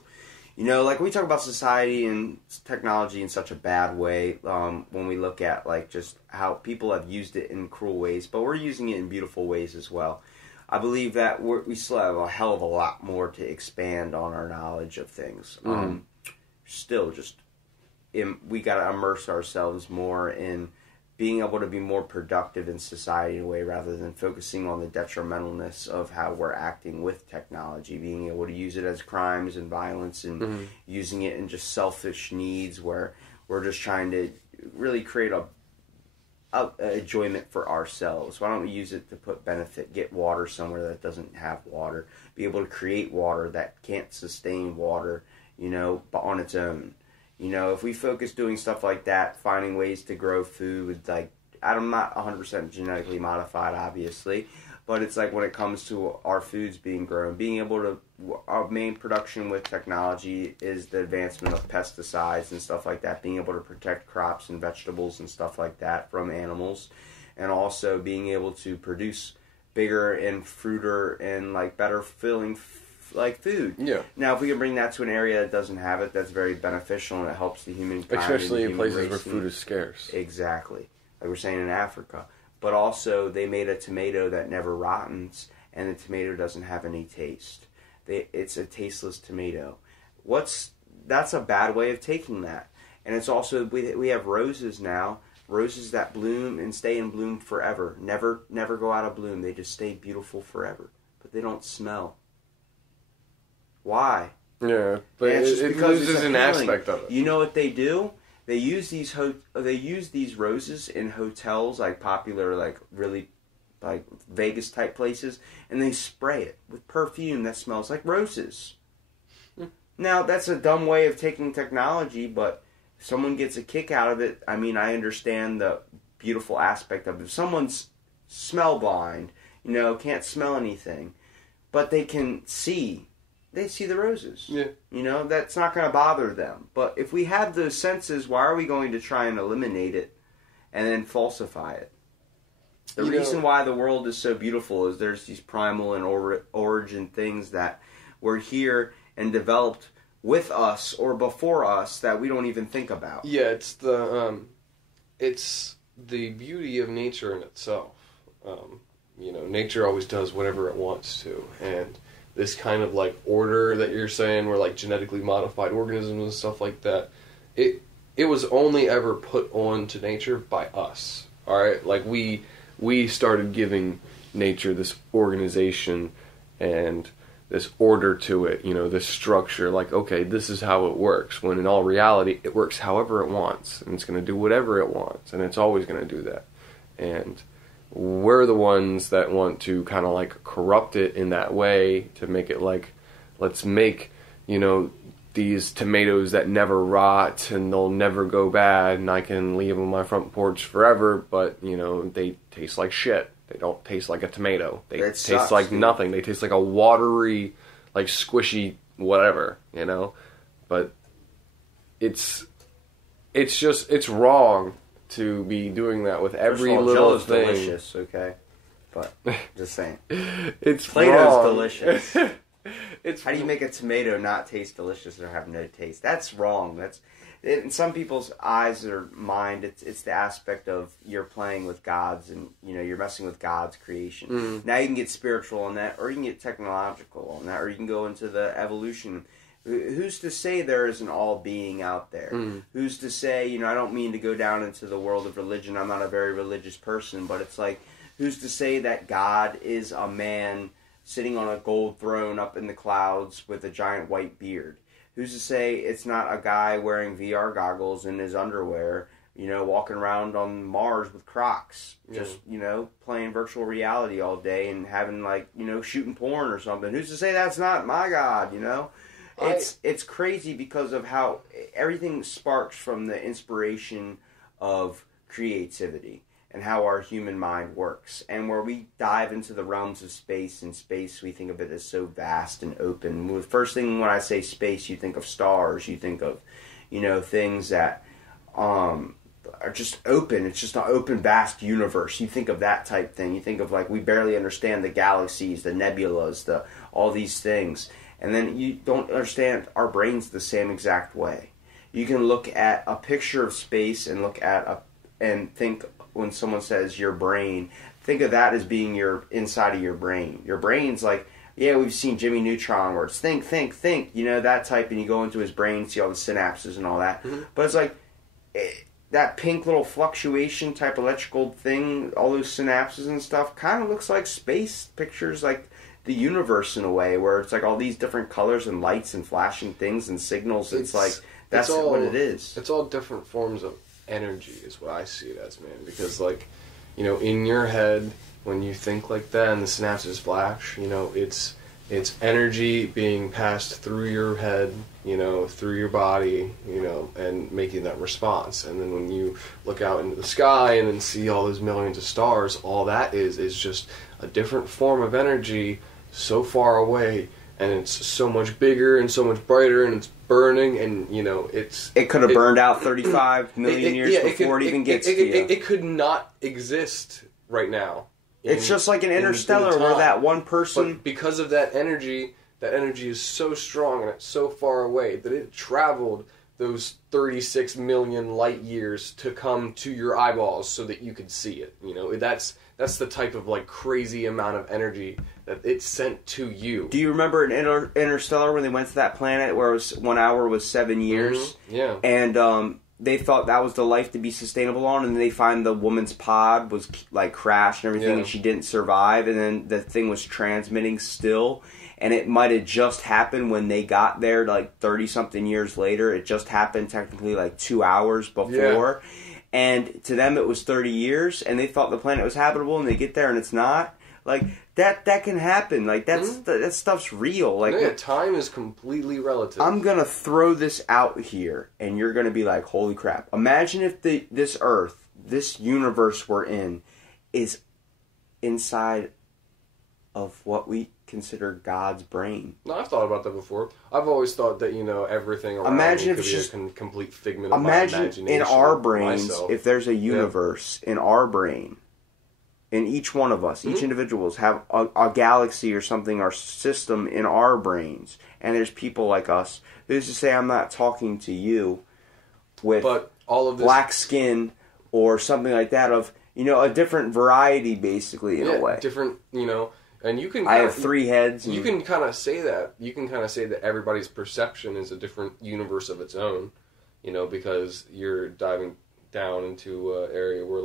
You know, like we talk about society and technology in such a bad way when we look at like just how people have used it in cruel ways, but we're using it in beautiful ways as well. I believe that we still have a hell of a lot more to expand on our knowledge of things. Still, we got to immerse ourselves more in being able to be more productive in society in a way rather than focusing on the detrimentalness of how we're acting with technology, being able to use it as crimes and violence and using it in just selfish needs where we're just trying to really create a enjoyment for ourselves. Why don't we use it to put benefit, get water somewhere that doesn't have water, be able to create water that can't sustain water, you know, but on its own. You know, if we focus doing stuff like that, finding ways to grow food, like, I'm not 100% genetically modified, obviously, but it's like when it comes to our foods being grown, being able to, our main production with technology is the advancement of pesticides and stuff like that, being able to protect crops and vegetables and stuff like that from animals, and also being able to produce bigger and fruiter and like better filling like food. Yeah. Now, if we can bring that to an area that doesn't have it, that's very beneficial and it helps the humankind. Especially in places where food is scarce. Exactly. Like we're saying in Africa. But also, they made a tomato that never rottens, and the tomato doesn't have any taste. It's a tasteless tomato. That's a bad way of taking that. And it's also, we have roses now, roses that bloom and stay in bloom forever. Never go out of bloom. They just stay beautiful forever. But they don't smell. Why? Yeah, but it loses an aspect of it. You know what they do? They use these roses in hotels, like popular, like really, like Vegas type places, and they spray it with perfume that smells like roses. Now that's a dumb way of taking technology, but if someone gets a kick out of it, I mean, I understand the beautiful aspect of it. If someone's smell blind, you know, can't smell anything, but they can see. They see the roses. Yeah. You know, that's not going to bother them. But if we have those senses, why are we going to try and eliminate it and then falsify it? The reason why the world is so beautiful is there's these primal and origin things that were here and developed with us or before us that we don't even think about. Yeah, it's the beauty of nature in itself. You know, nature always does whatever it wants to, and this kind of like order that you're saying, where like genetically modified organisms and stuff like that, it was only ever put on to nature by us. All right, like we started giving nature this organization and this order to it, you know, this structure. Like, okay, this is how it works. When in all reality, it works however it wants, and it's going to do whatever it wants, and it's always going to do that. And we're the ones that want to kind of like corrupt it in that way to make it like, let's make, you know, these tomatoes that never rot and they'll never go bad and I can leave them on my front porch forever, but, you know, they taste like shit. They don't taste like a tomato. They It taste sucks, like dude. nothing. They taste like a watery, like squishy whatever, you know? But it's wrong to be doing that with every First of all, little Jell-O's thing. delicious, okay? But, just saying. It's Plato's wrong. delicious. It's How do you make a tomato not taste delicious or have no taste? That's wrong. That's in some people's eyes or mind. It's the aspect of you're playing with gods and you're messing with God's creation. Now you can get spiritual on that, or you can get technological on that, or you can go into the evolution. Who's to say there is an all-being out there? Who's to say? I don't mean to go down into the world of religion. I'm not a very religious person, but it's like, who's to say that God is a man sitting on a gold throne up in the clouds with a giant white beard? Who's to say it's not a guy wearing VR goggles in his underwear, walking around on Mars with Crocs, just, playing virtual reality all day and having, shooting porn or something? Who's to say that's not my God, It's crazy because of how everything sparks from the inspiration of creativity and how our human mind works. And where we dive into the realms of space, and space, we think of it as so vast and open. The first thing when I say space, you think of stars, you think of, things that are just open. It's just an open, vast universe. You think of that type thing. You think of, we barely understand the galaxies, the nebulas, all these things. And then you don't understand our brains the same exact way. You can look at a picture of space and and think, when someone says your brain, think of that as being your inside of your brain. Your brain's we've seen Jimmy Neutron where it's think, that type, and you go into his brain, see all the synapses and all that. But it's that pink little fluctuation type electrical thing, all those synapses and stuff, kind of looks like space pictures, like the universe in a way, where it's all these different colors and lights and flashing things and signals. That's what it is. It's all different forms of energy is what I see it as, man. Because in your head, when you think like that and the synapses flash, it's energy being passed through your head, through your body, and making that response. And then when you look out into the sky and then see all those millions of stars, all that is just a different form of energy so far away, and it's so much bigger and so much brighter, and it's burning, and it could have burned out 35 million years before it even gets to you. It could not exist right now. It's just like an Interstellar where that one person... But because of that energy is so strong and it's so far away that it traveled those 36 million light years to come to your eyeballs so that you could see it. That's the type of crazy amount of energy that it sent to you. Do you remember in Interstellar when they went to that planet where it was 1 hour was 7 years? Mm-hmm. Yeah. And they thought that was the life to be sustainable on, and then they find the woman's pod was crashed and everything, and she didn't survive, and then the thing was transmitting still. And it might have just happened when they got there, 30-something years later. It just happened technically 2 hours before. Yeah. And to them it was 30 years, and they thought the planet was habitable, and they get there and it's not. That can happen. That stuff's real. Time is completely relative. I'm going to throw this out here, and you're going to be like, holy crap. Imagine if this Earth, this universe we're in, is inside of what we consider God's brain. No, I've thought about that before. I've always thought that, everything around me could be a complete figment of my imagination. Imagine in our brains, if there's a universe in our brain, in each one of us, each individuals have a galaxy or something, our system in our brains, and there's people like us. Who's to say I'm not talking to you with all of this, black skin or something like that of, a different variety, basically, in a way. Different, and you can... I have 3 heads. You can kind of say that. You can kind of say that everybody's perception is a different universe of its own, because you're diving down into an area where,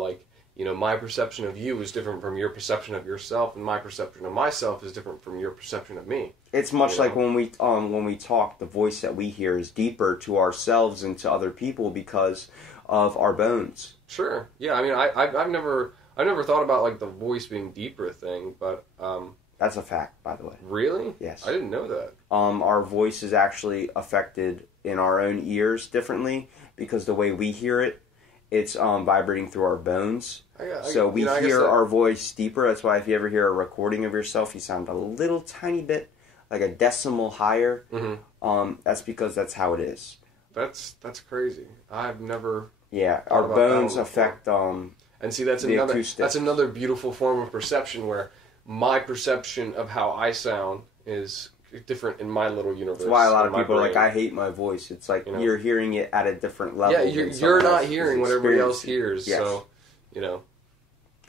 my perception of you is different from your perception of yourself, and my perception of myself is different from your perception of me. It's much like when we talk, the voice that we hear is deeper to ourselves and to other people because of our bones. Sure. Yeah. I mean, I've never thought about the voice being deeper thing, but that's a fact, by the way. Really? Yes. I didn't know that. Our voice is actually affected in our own ears differently because the way we hear it it's vibrating through our bones. So we I hear guess our voice deeper. That's why if you ever hear a recording of yourself, you sound a little tiny bit, like a decimal higher. That's because that's how it is. That's crazy. I've never. Yeah, our bones affect. And see, that's another beautiful form of perception where my perception of how I sound is different in my little universe. That's why a lot of people are like, I hate my voice. It's like you're hearing it at a different level. Yeah, you're not hearing what everybody else hears. Yes. So,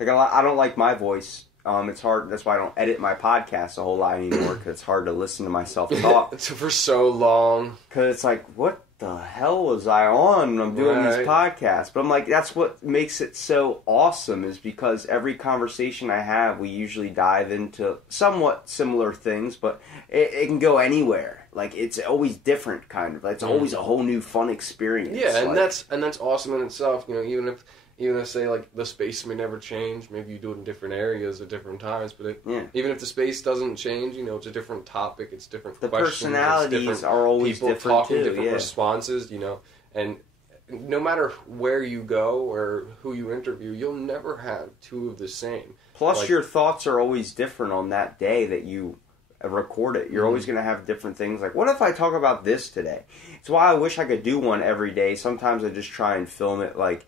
like I don't like my voice. It's hard. That's why I don't edit my podcast a whole lot anymore, because it's hard to listen to myself talk. For so long. Because it's like, what the hell was I on when I'm doing these podcasts? But I'm like, that's what makes it so awesome, is because every conversation I have, we usually dive into somewhat similar things, but it can go anywhere. Like, it's always different, kind of. It's always a whole new fun experience. Yeah, and that's awesome in itself. Even if, say, like, the space may never change, maybe you do it in different areas at different times, but even if the space doesn't change, it's a different topic, it's different questions. The personalities are always different, people talking different responses, and no matter where you go or who you interview, you'll never have two of the same. Plus, your thoughts are always different on that day that you record it. You're always going to have different things. Like, what if I talk about this today? It's why I wish I could do one every day. Sometimes I just try and film it, like,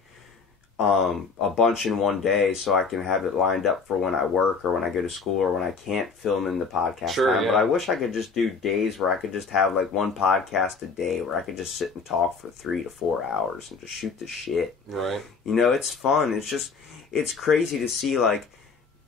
a bunch in one day, so I can have it lined up for when I work or when I go to school or when I can't film in the podcast time. But I wish I could just do days where I could just have like one podcast a day where I could just sit and talk for 3 to 4 hours and just shoot the shit. Right. It's fun. It's crazy to see like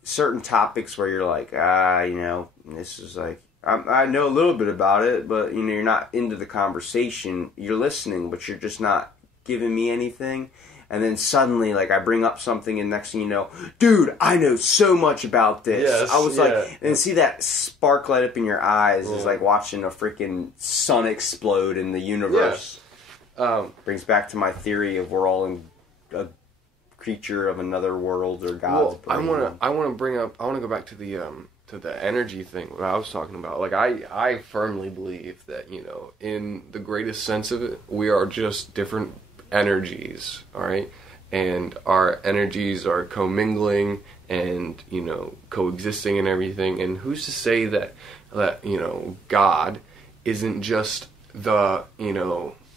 certain topics where you're like, this is like, I know a little bit about it, but you're not into the conversation. You're listening, but you're just not giving me anything. And then suddenly, like, I bring up something, and next thing you know, dude, I know so much about this. Yes, I was like, and see that spark light up in your eyes is like watching a freaking sun explode in the universe. Yes. Brings back to my theory of we're all a creature of another world or God's brain. I want to go back to the energy thing that I was talking about. Like, I firmly believe that, in the greatest sense of it, we are just different energies, all right, and our energies are commingling and coexisting and everything. And who's to say that God isn't just the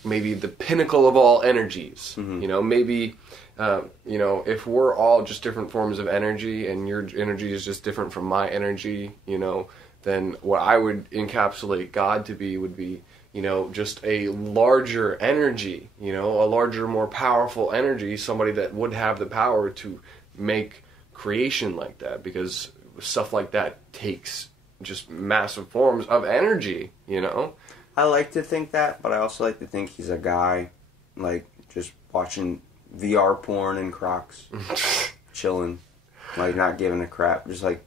maybe the pinnacle of all energies? Maybe if we're all just different forms of energy, and your energy is just different from my energy, then what I would encapsulate God to be would be just a larger energy, a larger, more powerful energy, somebody that would have the power to make creation like that, because stuff like that takes just massive forms of energy, I like to think that, but I also like to think he's a guy, like, just watching VR porn in Crocs, chilling, like, not giving a crap, just like,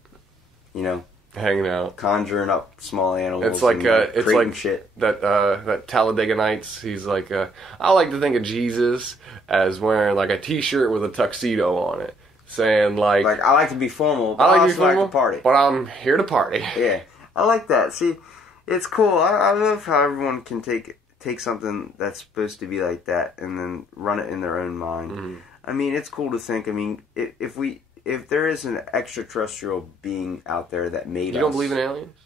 hanging out, conjuring up small animals. It's like shit. That Talladega Nights. He's like, I like to think of Jesus as wearing like a T-shirt with a tuxedo on it, saying like I like to be formal, but I also like to party. But I'm here to party. Yeah, I like that. See, it's cool. I love how everyone can take something that's supposed to be like that and then run it in their own mind. Mm-hmm. I mean, it's cool to think. I mean, if there is an extraterrestrial being out there that made us... You don't believe in aliens?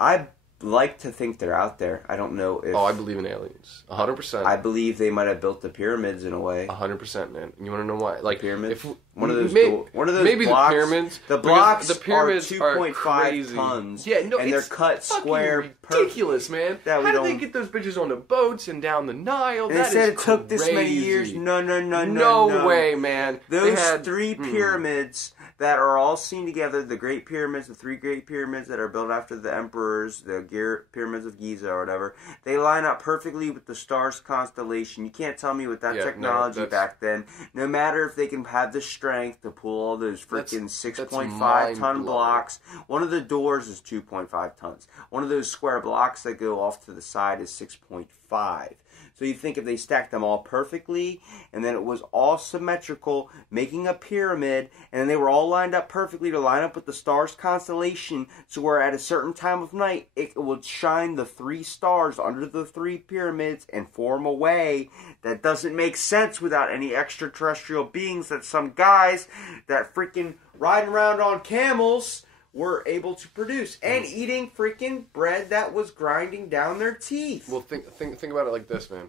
I like to think they're out there. I don't know if... Oh, I believe in aliens. 100%. I believe they might have built the pyramids in a way. 100%, man. You want to know why? Like, pyramids? One of those maybe blocks, the pyramids. The blocks are 2.5 tons. Yeah, no, and they're cut square. Ridiculous, man. How did they get those bitches on the boats and down the Nile? And they said it took this many years. No way, man. Those three pyramids that are all seen together, the Great Pyramids, the 3 Great Pyramids that are built after the emperors, the Pyramids of Giza or whatever, they line up perfectly with the stars constellation. You can't tell me with that technology back then, no matter if they can have the strength to pull all those freaking 6.5 ton blocks. One of the doors is 2.5 tons. One of those square blocks that go off to the side is 6.5. So you think if they stacked them all perfectly, and then it was all symmetrical, making a pyramid, and then they were all lined up perfectly to line up with the stars' constellation, so where at a certain time of night, it would shine the 3 stars under the 3 pyramids and form a way that doesn't make sense without any extraterrestrial beings that some guys that freaking riding around on camels were able to produce, and eating freaking bread that was grinding down their teeth. Well, think about it like this, man.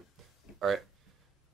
All right,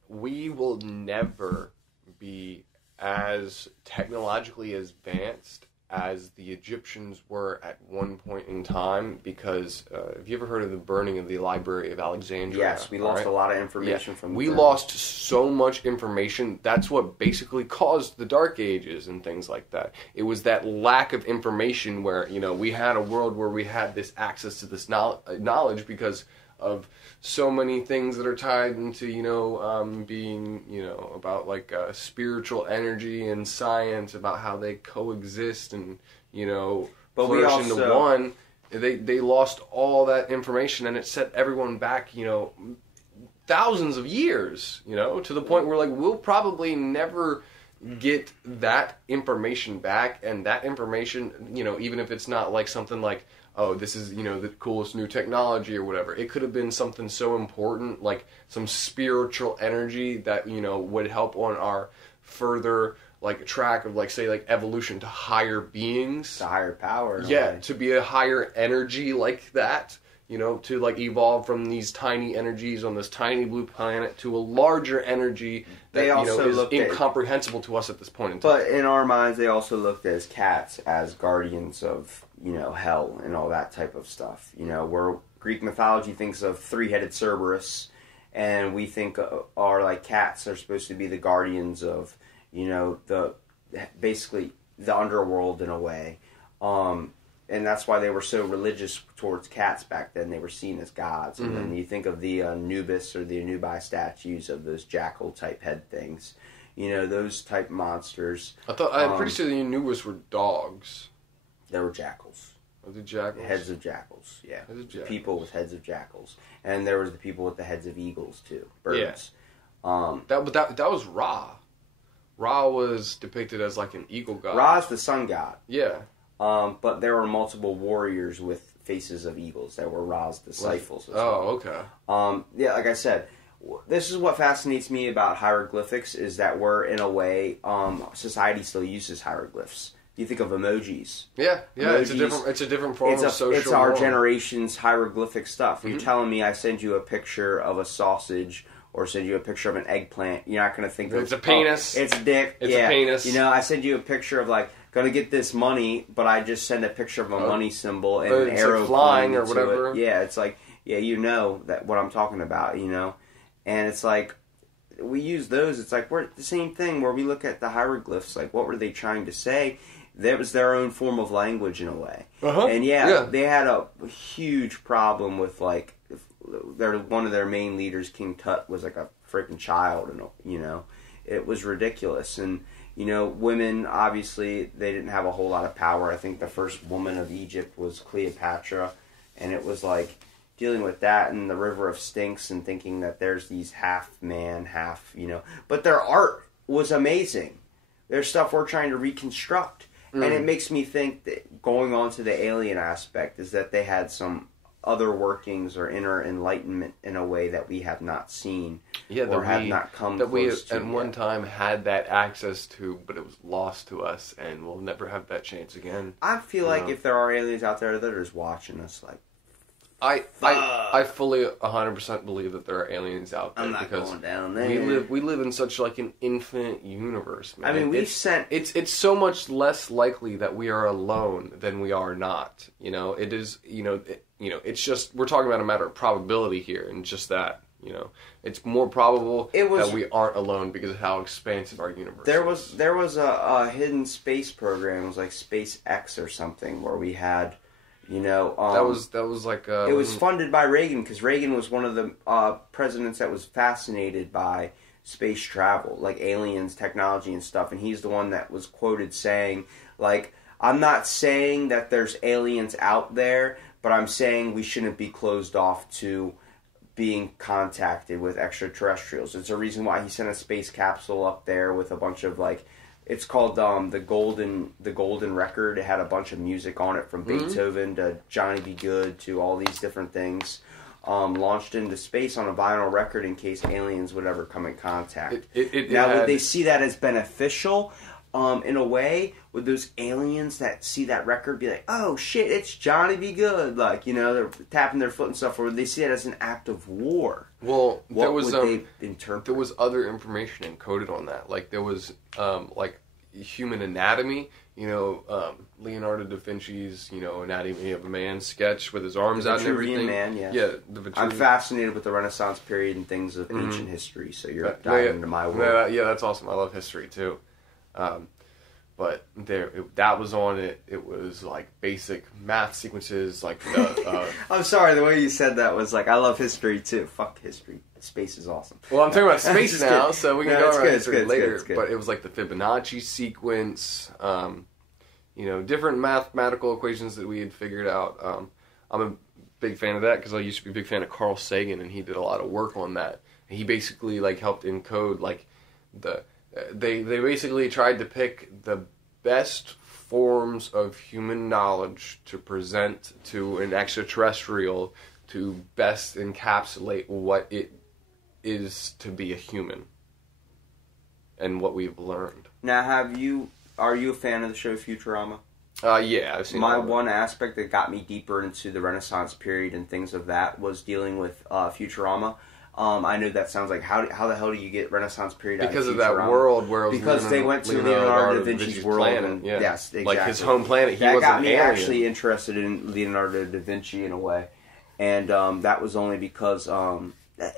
we will never be as technologically advanced as the Egyptians were at one point in time, because have you ever heard of the burning of the Library of Alexandria? Yes, we lost a lot of information from. We lost so much information. That's what basically caused the Dark Ages and things like that. It was that lack of information where, you know, we had a world where we had this access to this knowledge because of so many things that are tied into, you know, being, you know, about like spiritual energy and science, about how they coexist and, you know, flourish into one. They lost all that information, and it set everyone back, you know, thousands of years, you know, to the point where, like, we'll probably never get that information back, and that information, you know, even if it's not like something like, oh, this is, you know, the coolest new technology or whatever. It could have been something so important, like some spiritual energy that, you know, would help on our further, like, track of, like, say, like, evolution to higher beings. To higher power. Yeah, to be a higher energy like that, you know, to, like, evolve from these tiny energies on this tiny blue planet to a larger energy that, you know, is incomprehensible to us at this point in time. But in our minds, they also looked at cats as guardians of, you know, hell and all that type of stuff. You know, where Greek mythology thinks of 3-headed Cerberus, and we think are like cats are supposed to be the guardians of, you know, basically the underworld in a way. And that's why they were so religious towards cats back then. They were seen as gods. And then you think of the Anubis or the Anubi statues of those jackal-type head things. You know, those type monsters. I'm pretty sure the Anubis were dogs. They were jackals. Of the jackals? Heads of jackals, yeah. Heads of jackals. People with heads of jackals. And there was the people with the heads of eagles, too. Birds. Yeah. That was Ra. Ra was depicted as like an eagle god. Ra's the sun god. Yeah. But there were multiple warriors with faces of eagles that were Ra's disciples as well. Oh, okay. Yeah, like I said, this is what fascinates me about hieroglyphics, is that we're, in a way, society still uses hieroglyphs. You think of emojis. Yeah, emojis, it's a different form of social. It's our generation's hieroglyphic stuff. You're telling me I send you a picture of a sausage or send you a picture of an eggplant, you're not going to think it's a penis. It's a dick. It's a penis. You know, I send you a picture of, like, going to get this money, but I just send a picture of a money symbol and an arrow like flying or whatever. Yeah, it's like, yeah, you know that what I'm talking about, you know? And it's like, we use those. It's like, we're the same thing where we look at the hieroglyphs, like, what were they trying to say? That was their own form of language in a way. And they had a huge problem with, like, one of their main leaders, King Tut, was like a freaking child, and you know, it was ridiculous. And you know, women, obviously, they didn't have a whole lot of power. I think the first woman of Egypt was Cleopatra, and it was like dealing with that and the River of Styx and thinking that there's these half man, half, you know. But their art was amazing. There's stuff we're trying to reconstruct. And it makes me think that going on to the alien aspect is that they had some other workings or inner enlightenment in a way that we have not seen or have not come close to. That we at one time had that access to, but it was lost to us, and we'll never have that chance again. I feel like if there are aliens out there, they're just watching us like, I fully 100% believe that there are aliens out there. I'm not because going down there. We live in such like an infinite universe, man. I mean, it's so much less likely that we are alone than we are not. You know, it is. You know, it's just we're talking about a matter of probability here, and just that. You know, it's more probable that we aren't alone because of how expansive our universe is. There was a hidden space program. It was like SpaceX or something where we had. You know, that was like it was funded by Reagan because Reagan was one of the presidents that was fascinated by space travel, like aliens, technology, and stuff. And he's the one that was quoted saying, like, "I'm not saying that there's aliens out there, but I'm saying we shouldn't be closed off to being contacted with extraterrestrials. It's a reason why he sent a space capsule up there with a bunch of like, it's called the Golden Record. It had a bunch of music on it from Beethoven to Johnny B. Good to all these different things. Launched into space on a vinyl record in case aliens would ever come in contact. Would they see that as beneficial? In a way, would those aliens that see that record be like, oh shit, it's Johnny B. Good, like, you know, they're tapping their foot and stuff, or would they see it as an act of war? Well, what would they interpret? There was other information encoded on that. Like, there was, like, human anatomy, you know, Leonardo da Vinci's, you know, Anatomy of a Man sketch with his arms out and everything. Man, yeah. Yeah, the Vitruvian. I'm fascinated with the Renaissance period and things of ancient history, so you're diving into my world. Yeah, that's awesome. I love history, too. But that was on it. It was like basic math sequences, like. I'm sorry, the way you said that was like, I love history too. Fuck history. Space is awesome. Well, I'm talking about space now, so we can go over history later. It's good. But it was like the Fibonacci sequence, you know, different mathematical equations that we had figured out. I'm a big fan of that because I used to be a big fan of Carl Sagan, and he did a lot of work on that. He basically like helped encode like They basically tried to pick the best forms of human knowledge to present to an extraterrestrial to best encapsulate what it is to be a human and what we've learned. Now, are you a fan of the show Futurama? Yeah, I've seen my one aspect that got me deeper into the Renaissance period and things of that was dealing with Futurama. I know that sounds like how the hell do you get Renaissance period because out of that world where because they went to Leonardo da Vinci's world planet, yeah. Yes, exactly. Like his home planet. That got me actually interested in Leonardo da Vinci in a way, and that was only because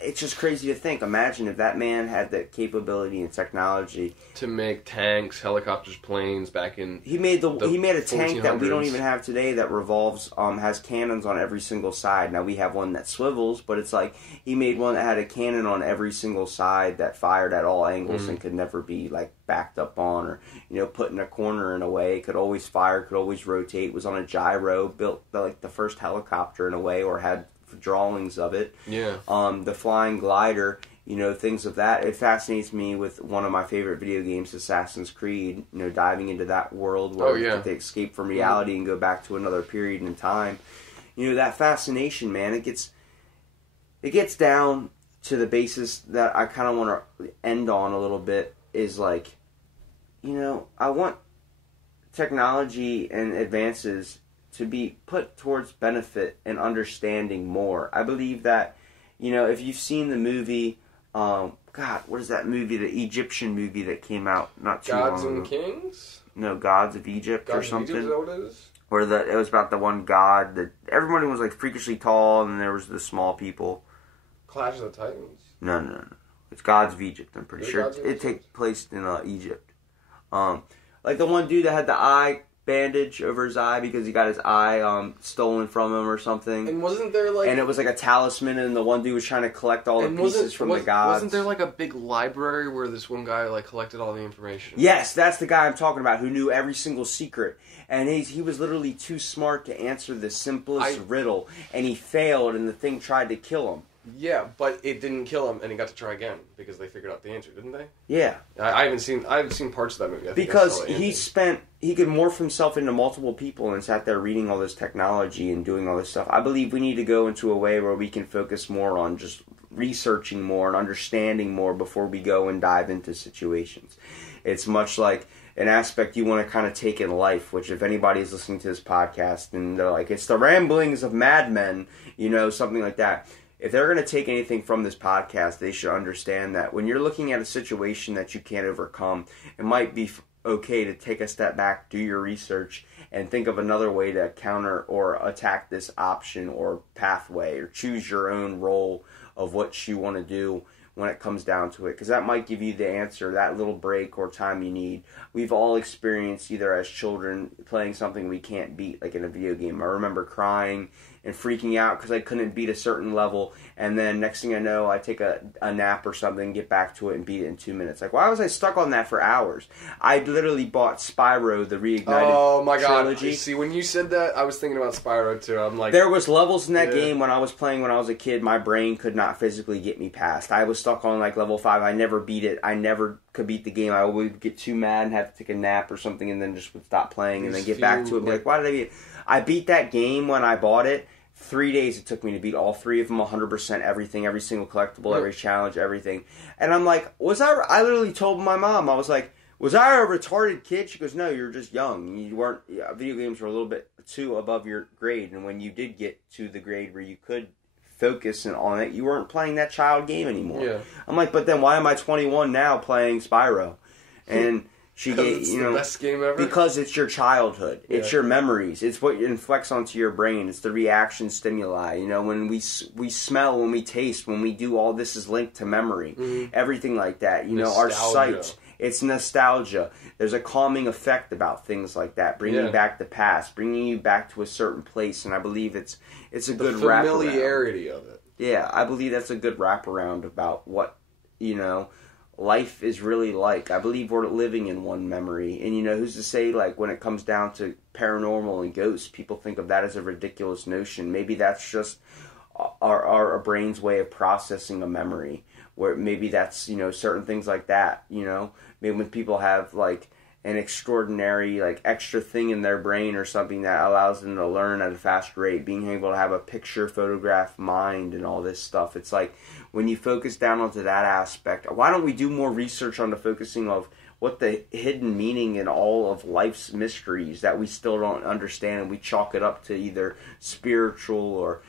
it's just crazy to think. Imagine if that man had the capability and technology to make tanks, helicopters, planes back in. He made a 1400s. tank that we don't even have today that revolves, has cannons on every single side. Now we have one that swivels, but it's like he made one that had a cannon on every single side that fired at all angles and could never be like backed up on or put in a corner in a way. It could always fire, could always rotate. Was on a gyro, built the first helicopter in a way, or had drawings of it. Yeah. The flying glider, things of that. It fascinates me with one of my favorite video games, Assassin's Creed, diving into that world where they escape from reality and go back to another period in time. That fascination, man, it gets down to the basis that I kind of want to end on a little bit is like, I want technology and advances to be put towards benefit and understanding more. I believe that, if you've seen the movie, what is that movie, the Egyptian movie that came out not too long ago? Gods and Kings? No, Gods of Egypt or something. Gods of Egypt, is that what it is? Where it was about the one god that everybody was like freakishly tall and there was the small people. Clash of the Titans? No. It's Gods of Egypt, I'm pretty sure. It takes place in Egypt. Like the one dude that had the eye bandage over his eye because he got his eye stolen from him or something. And wasn't there like... And it was like a talisman and the one dude was trying to collect all the pieces from the gods. Wasn't there like a big library where this one guy like collected all the information? Yes, that's the guy I'm talking about who knew every single secret. And he was literally too smart to answer the simplest riddle. And he failed and the thing tried to kill him. Yeah, but it didn't kill him, and he got to try again because they figured out the answer, didn't they? Yeah. I haven't seen parts of that movie. Because he could morph himself into multiple people and sat there reading all this technology and doing all this stuff. I believe we need to go into a way where we can focus more on just researching more and understanding more before we go and dive into situations. It's much like an aspect you want to kind of take in life, which if anybody's listening to this podcast and they're like, it's the ramblings of madmen, something like that. If they're going to take anything from this podcast, they should understand that when you're looking at a situation that you can't overcome, it might be okay to take a step back, do your research, and think of another way to counter or attack this option or pathway, or choose your own role of what you want to do when it comes down to it, because that might give you the answer, that little break or time you need. We've all experienced either as children playing something we can't beat, like in a video game. I remember crying and freaking out because I couldn't beat a certain level. And then next thing I know, I take a nap or something, get back to it, and beat it in 2 minutes. Like, why was I stuck on that for hours? I literally bought Spyro, the Reignited trilogy. See, when you said that, I was thinking about Spyro too. I'm like, there was levels in that game when I was playing when I was a kid. My brain could not physically get me past. I was stuck on like level 5. I never beat it. I never could beat the game. I would get too mad and have to take a nap or something, and then just would stop playing and then get back to it and be like, why did I beat it? I beat that game when I bought it. 3 days it took me to beat all 3 of them, 100%, everything, every single collectible, every challenge, everything. And I'm like, I literally told my mom, I was like, was I a retarded kid? She goes, no, you're just young. You weren't, video games were a little bit too above your grade. And when you did get to the grade where you could focus on it, you weren't playing that child game anymore. Yeah. I'm like, but then why am I 21 now playing Spyro? And she gave, it's the best game ever. Because it's your childhood. It's your memories. It's what inflects onto your brain. It's the reaction stimuli. You know, when we smell, when we taste, when we do all this is linked to memory. Everything like that. You know, our sight. It's nostalgia. There's a calming effect about things like that, bringing back the past, bringing you back to a certain place, and I believe it's a good wraparound. The familiarity of it. Yeah, I believe that's a good wraparound about what, you know, life is really like. I believe we're living in one memory, and you know, who's to say, like, when it comes down to paranormal and ghosts, people think of that as a ridiculous notion. Maybe that's just our brain's way of processing a memory, where maybe that's, you know, certain things like that, you know. Maybe when people have, like, an extraordinary, like, extra thing in their brain or something that allows them to learn at a fast rate, being able to have a picture, photograph mind and all this stuff. It's like, when you focus down onto that aspect, why don't we do more research on the focusing of what the hidden meaning in all of life's mysteries that we still don't understand, and we chalk it up to either spiritual or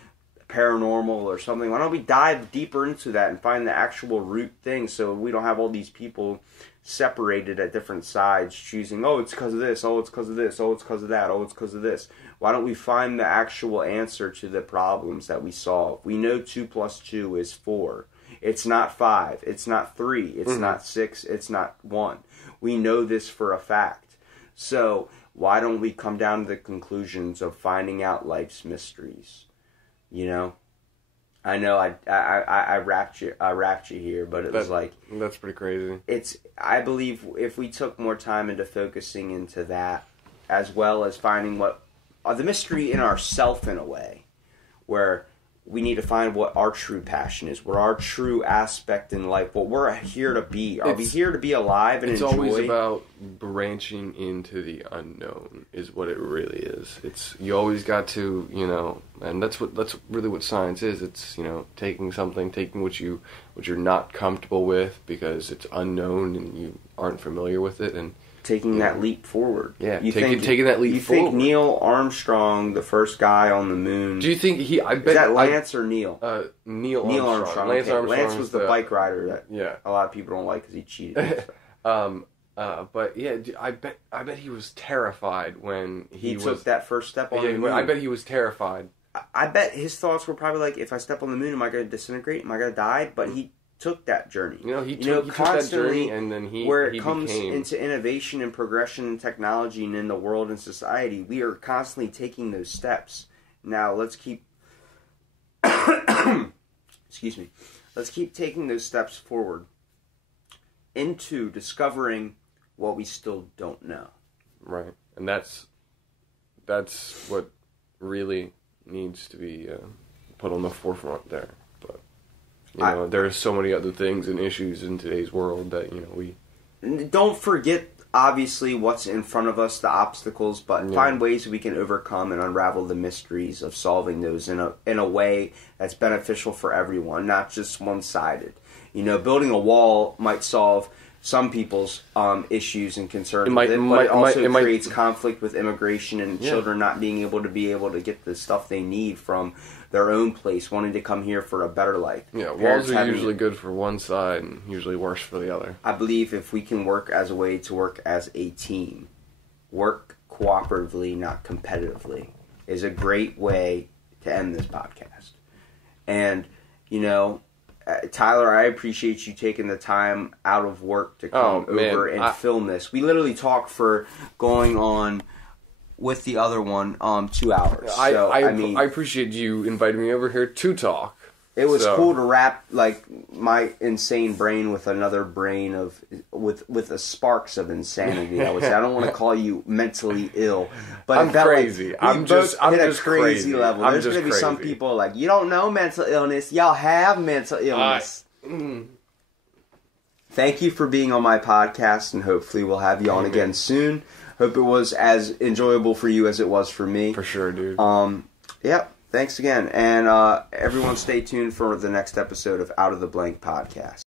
paranormal or something? Why don't we dive deeper into that and find the actual root thing, so we don't have all these people separated at different sides choosing, oh, it's because of this, oh, it's because of this, oh, it's because of that, oh, it's because of this. Why don't we find the actual answer to the problems that we solve? We know 2 + 2 is 4. It's not 5. It's not 3. It's not 6. It's not 1. We know this for a fact. So why don't we come down to the conclusions of finding out life's mysteries? You know? I know I wrapped you here, but was like, that's pretty crazy. I believe if we took more time into focusing into that, as well as finding what the mystery in ourself in a way, where we need to find what our true passion is, what our true aspect in life, what we're here to be. Are we here to be alive and enjoy? It's always about branching into the unknown, is what it really is. You always got to, you know, and that's really what science is. It's, you know, taking what you're not comfortable with because it's unknown and you aren't familiar with it, and taking that leap forward. Yeah, taking that leap forward. You think Neil Armstrong, the first guy on the moon... Do you think he... I bet, is that Lance or Neil? Neil Armstrong. Lance was the bike rider that a lot of people don't like because he cheated. But yeah, I bet he was terrified when he took that first step on the moon. I bet he was terrified. I bet his thoughts were probably like, if I step on the moon, am I going to disintegrate? Am I going to die? But he took that journey. He took that journey, and then it comes into innovation and progression and technology and in the world and society, we are constantly taking those steps. Now let's keep excuse me. Let's keep taking those steps forward into discovering what we still don't know. Right. And that's what really needs to be put on the forefront there. But there are so many other things and issues in today's world that, we... Don't forget, obviously, what's in front of us, the obstacles, but find ways that we can overcome and unravel the mysteries of solving those in a way that's beneficial for everyone, not just one-sided. Building a wall might solve some people's issues and concerns but it also creates conflict with immigration and children not being able to get the stuff they need from their own place, wanting to come here for a better life. Yeah, walls are usually good for one side and usually worse for the other. I believe if we can work as a way to work as a team, work cooperatively, not competitively, is a great way to end this podcast. And, Tyler, I appreciate you taking the time out of work to come over and film this. We literally talked for going on with the other one 2 hours. I mean, I appreciate you inviting me over here to talk. it was cool to wrap like my insane brain with another brain of with the sparks of insanity. I don't want to call you mentally ill, but I'm it felt crazy. Like I'm just hit a just crazy level. I'm There's just going to be some crazy. people like, you don't know mental illness. Y'all have mental illness. Thank you for being on my podcast, and hopefully we'll have you on again soon. Hope it was as enjoyable for you as it was for me. For sure, dude. Yep. Thanks again. And everyone stay tuned for the next episode of Out of the Blank podcast.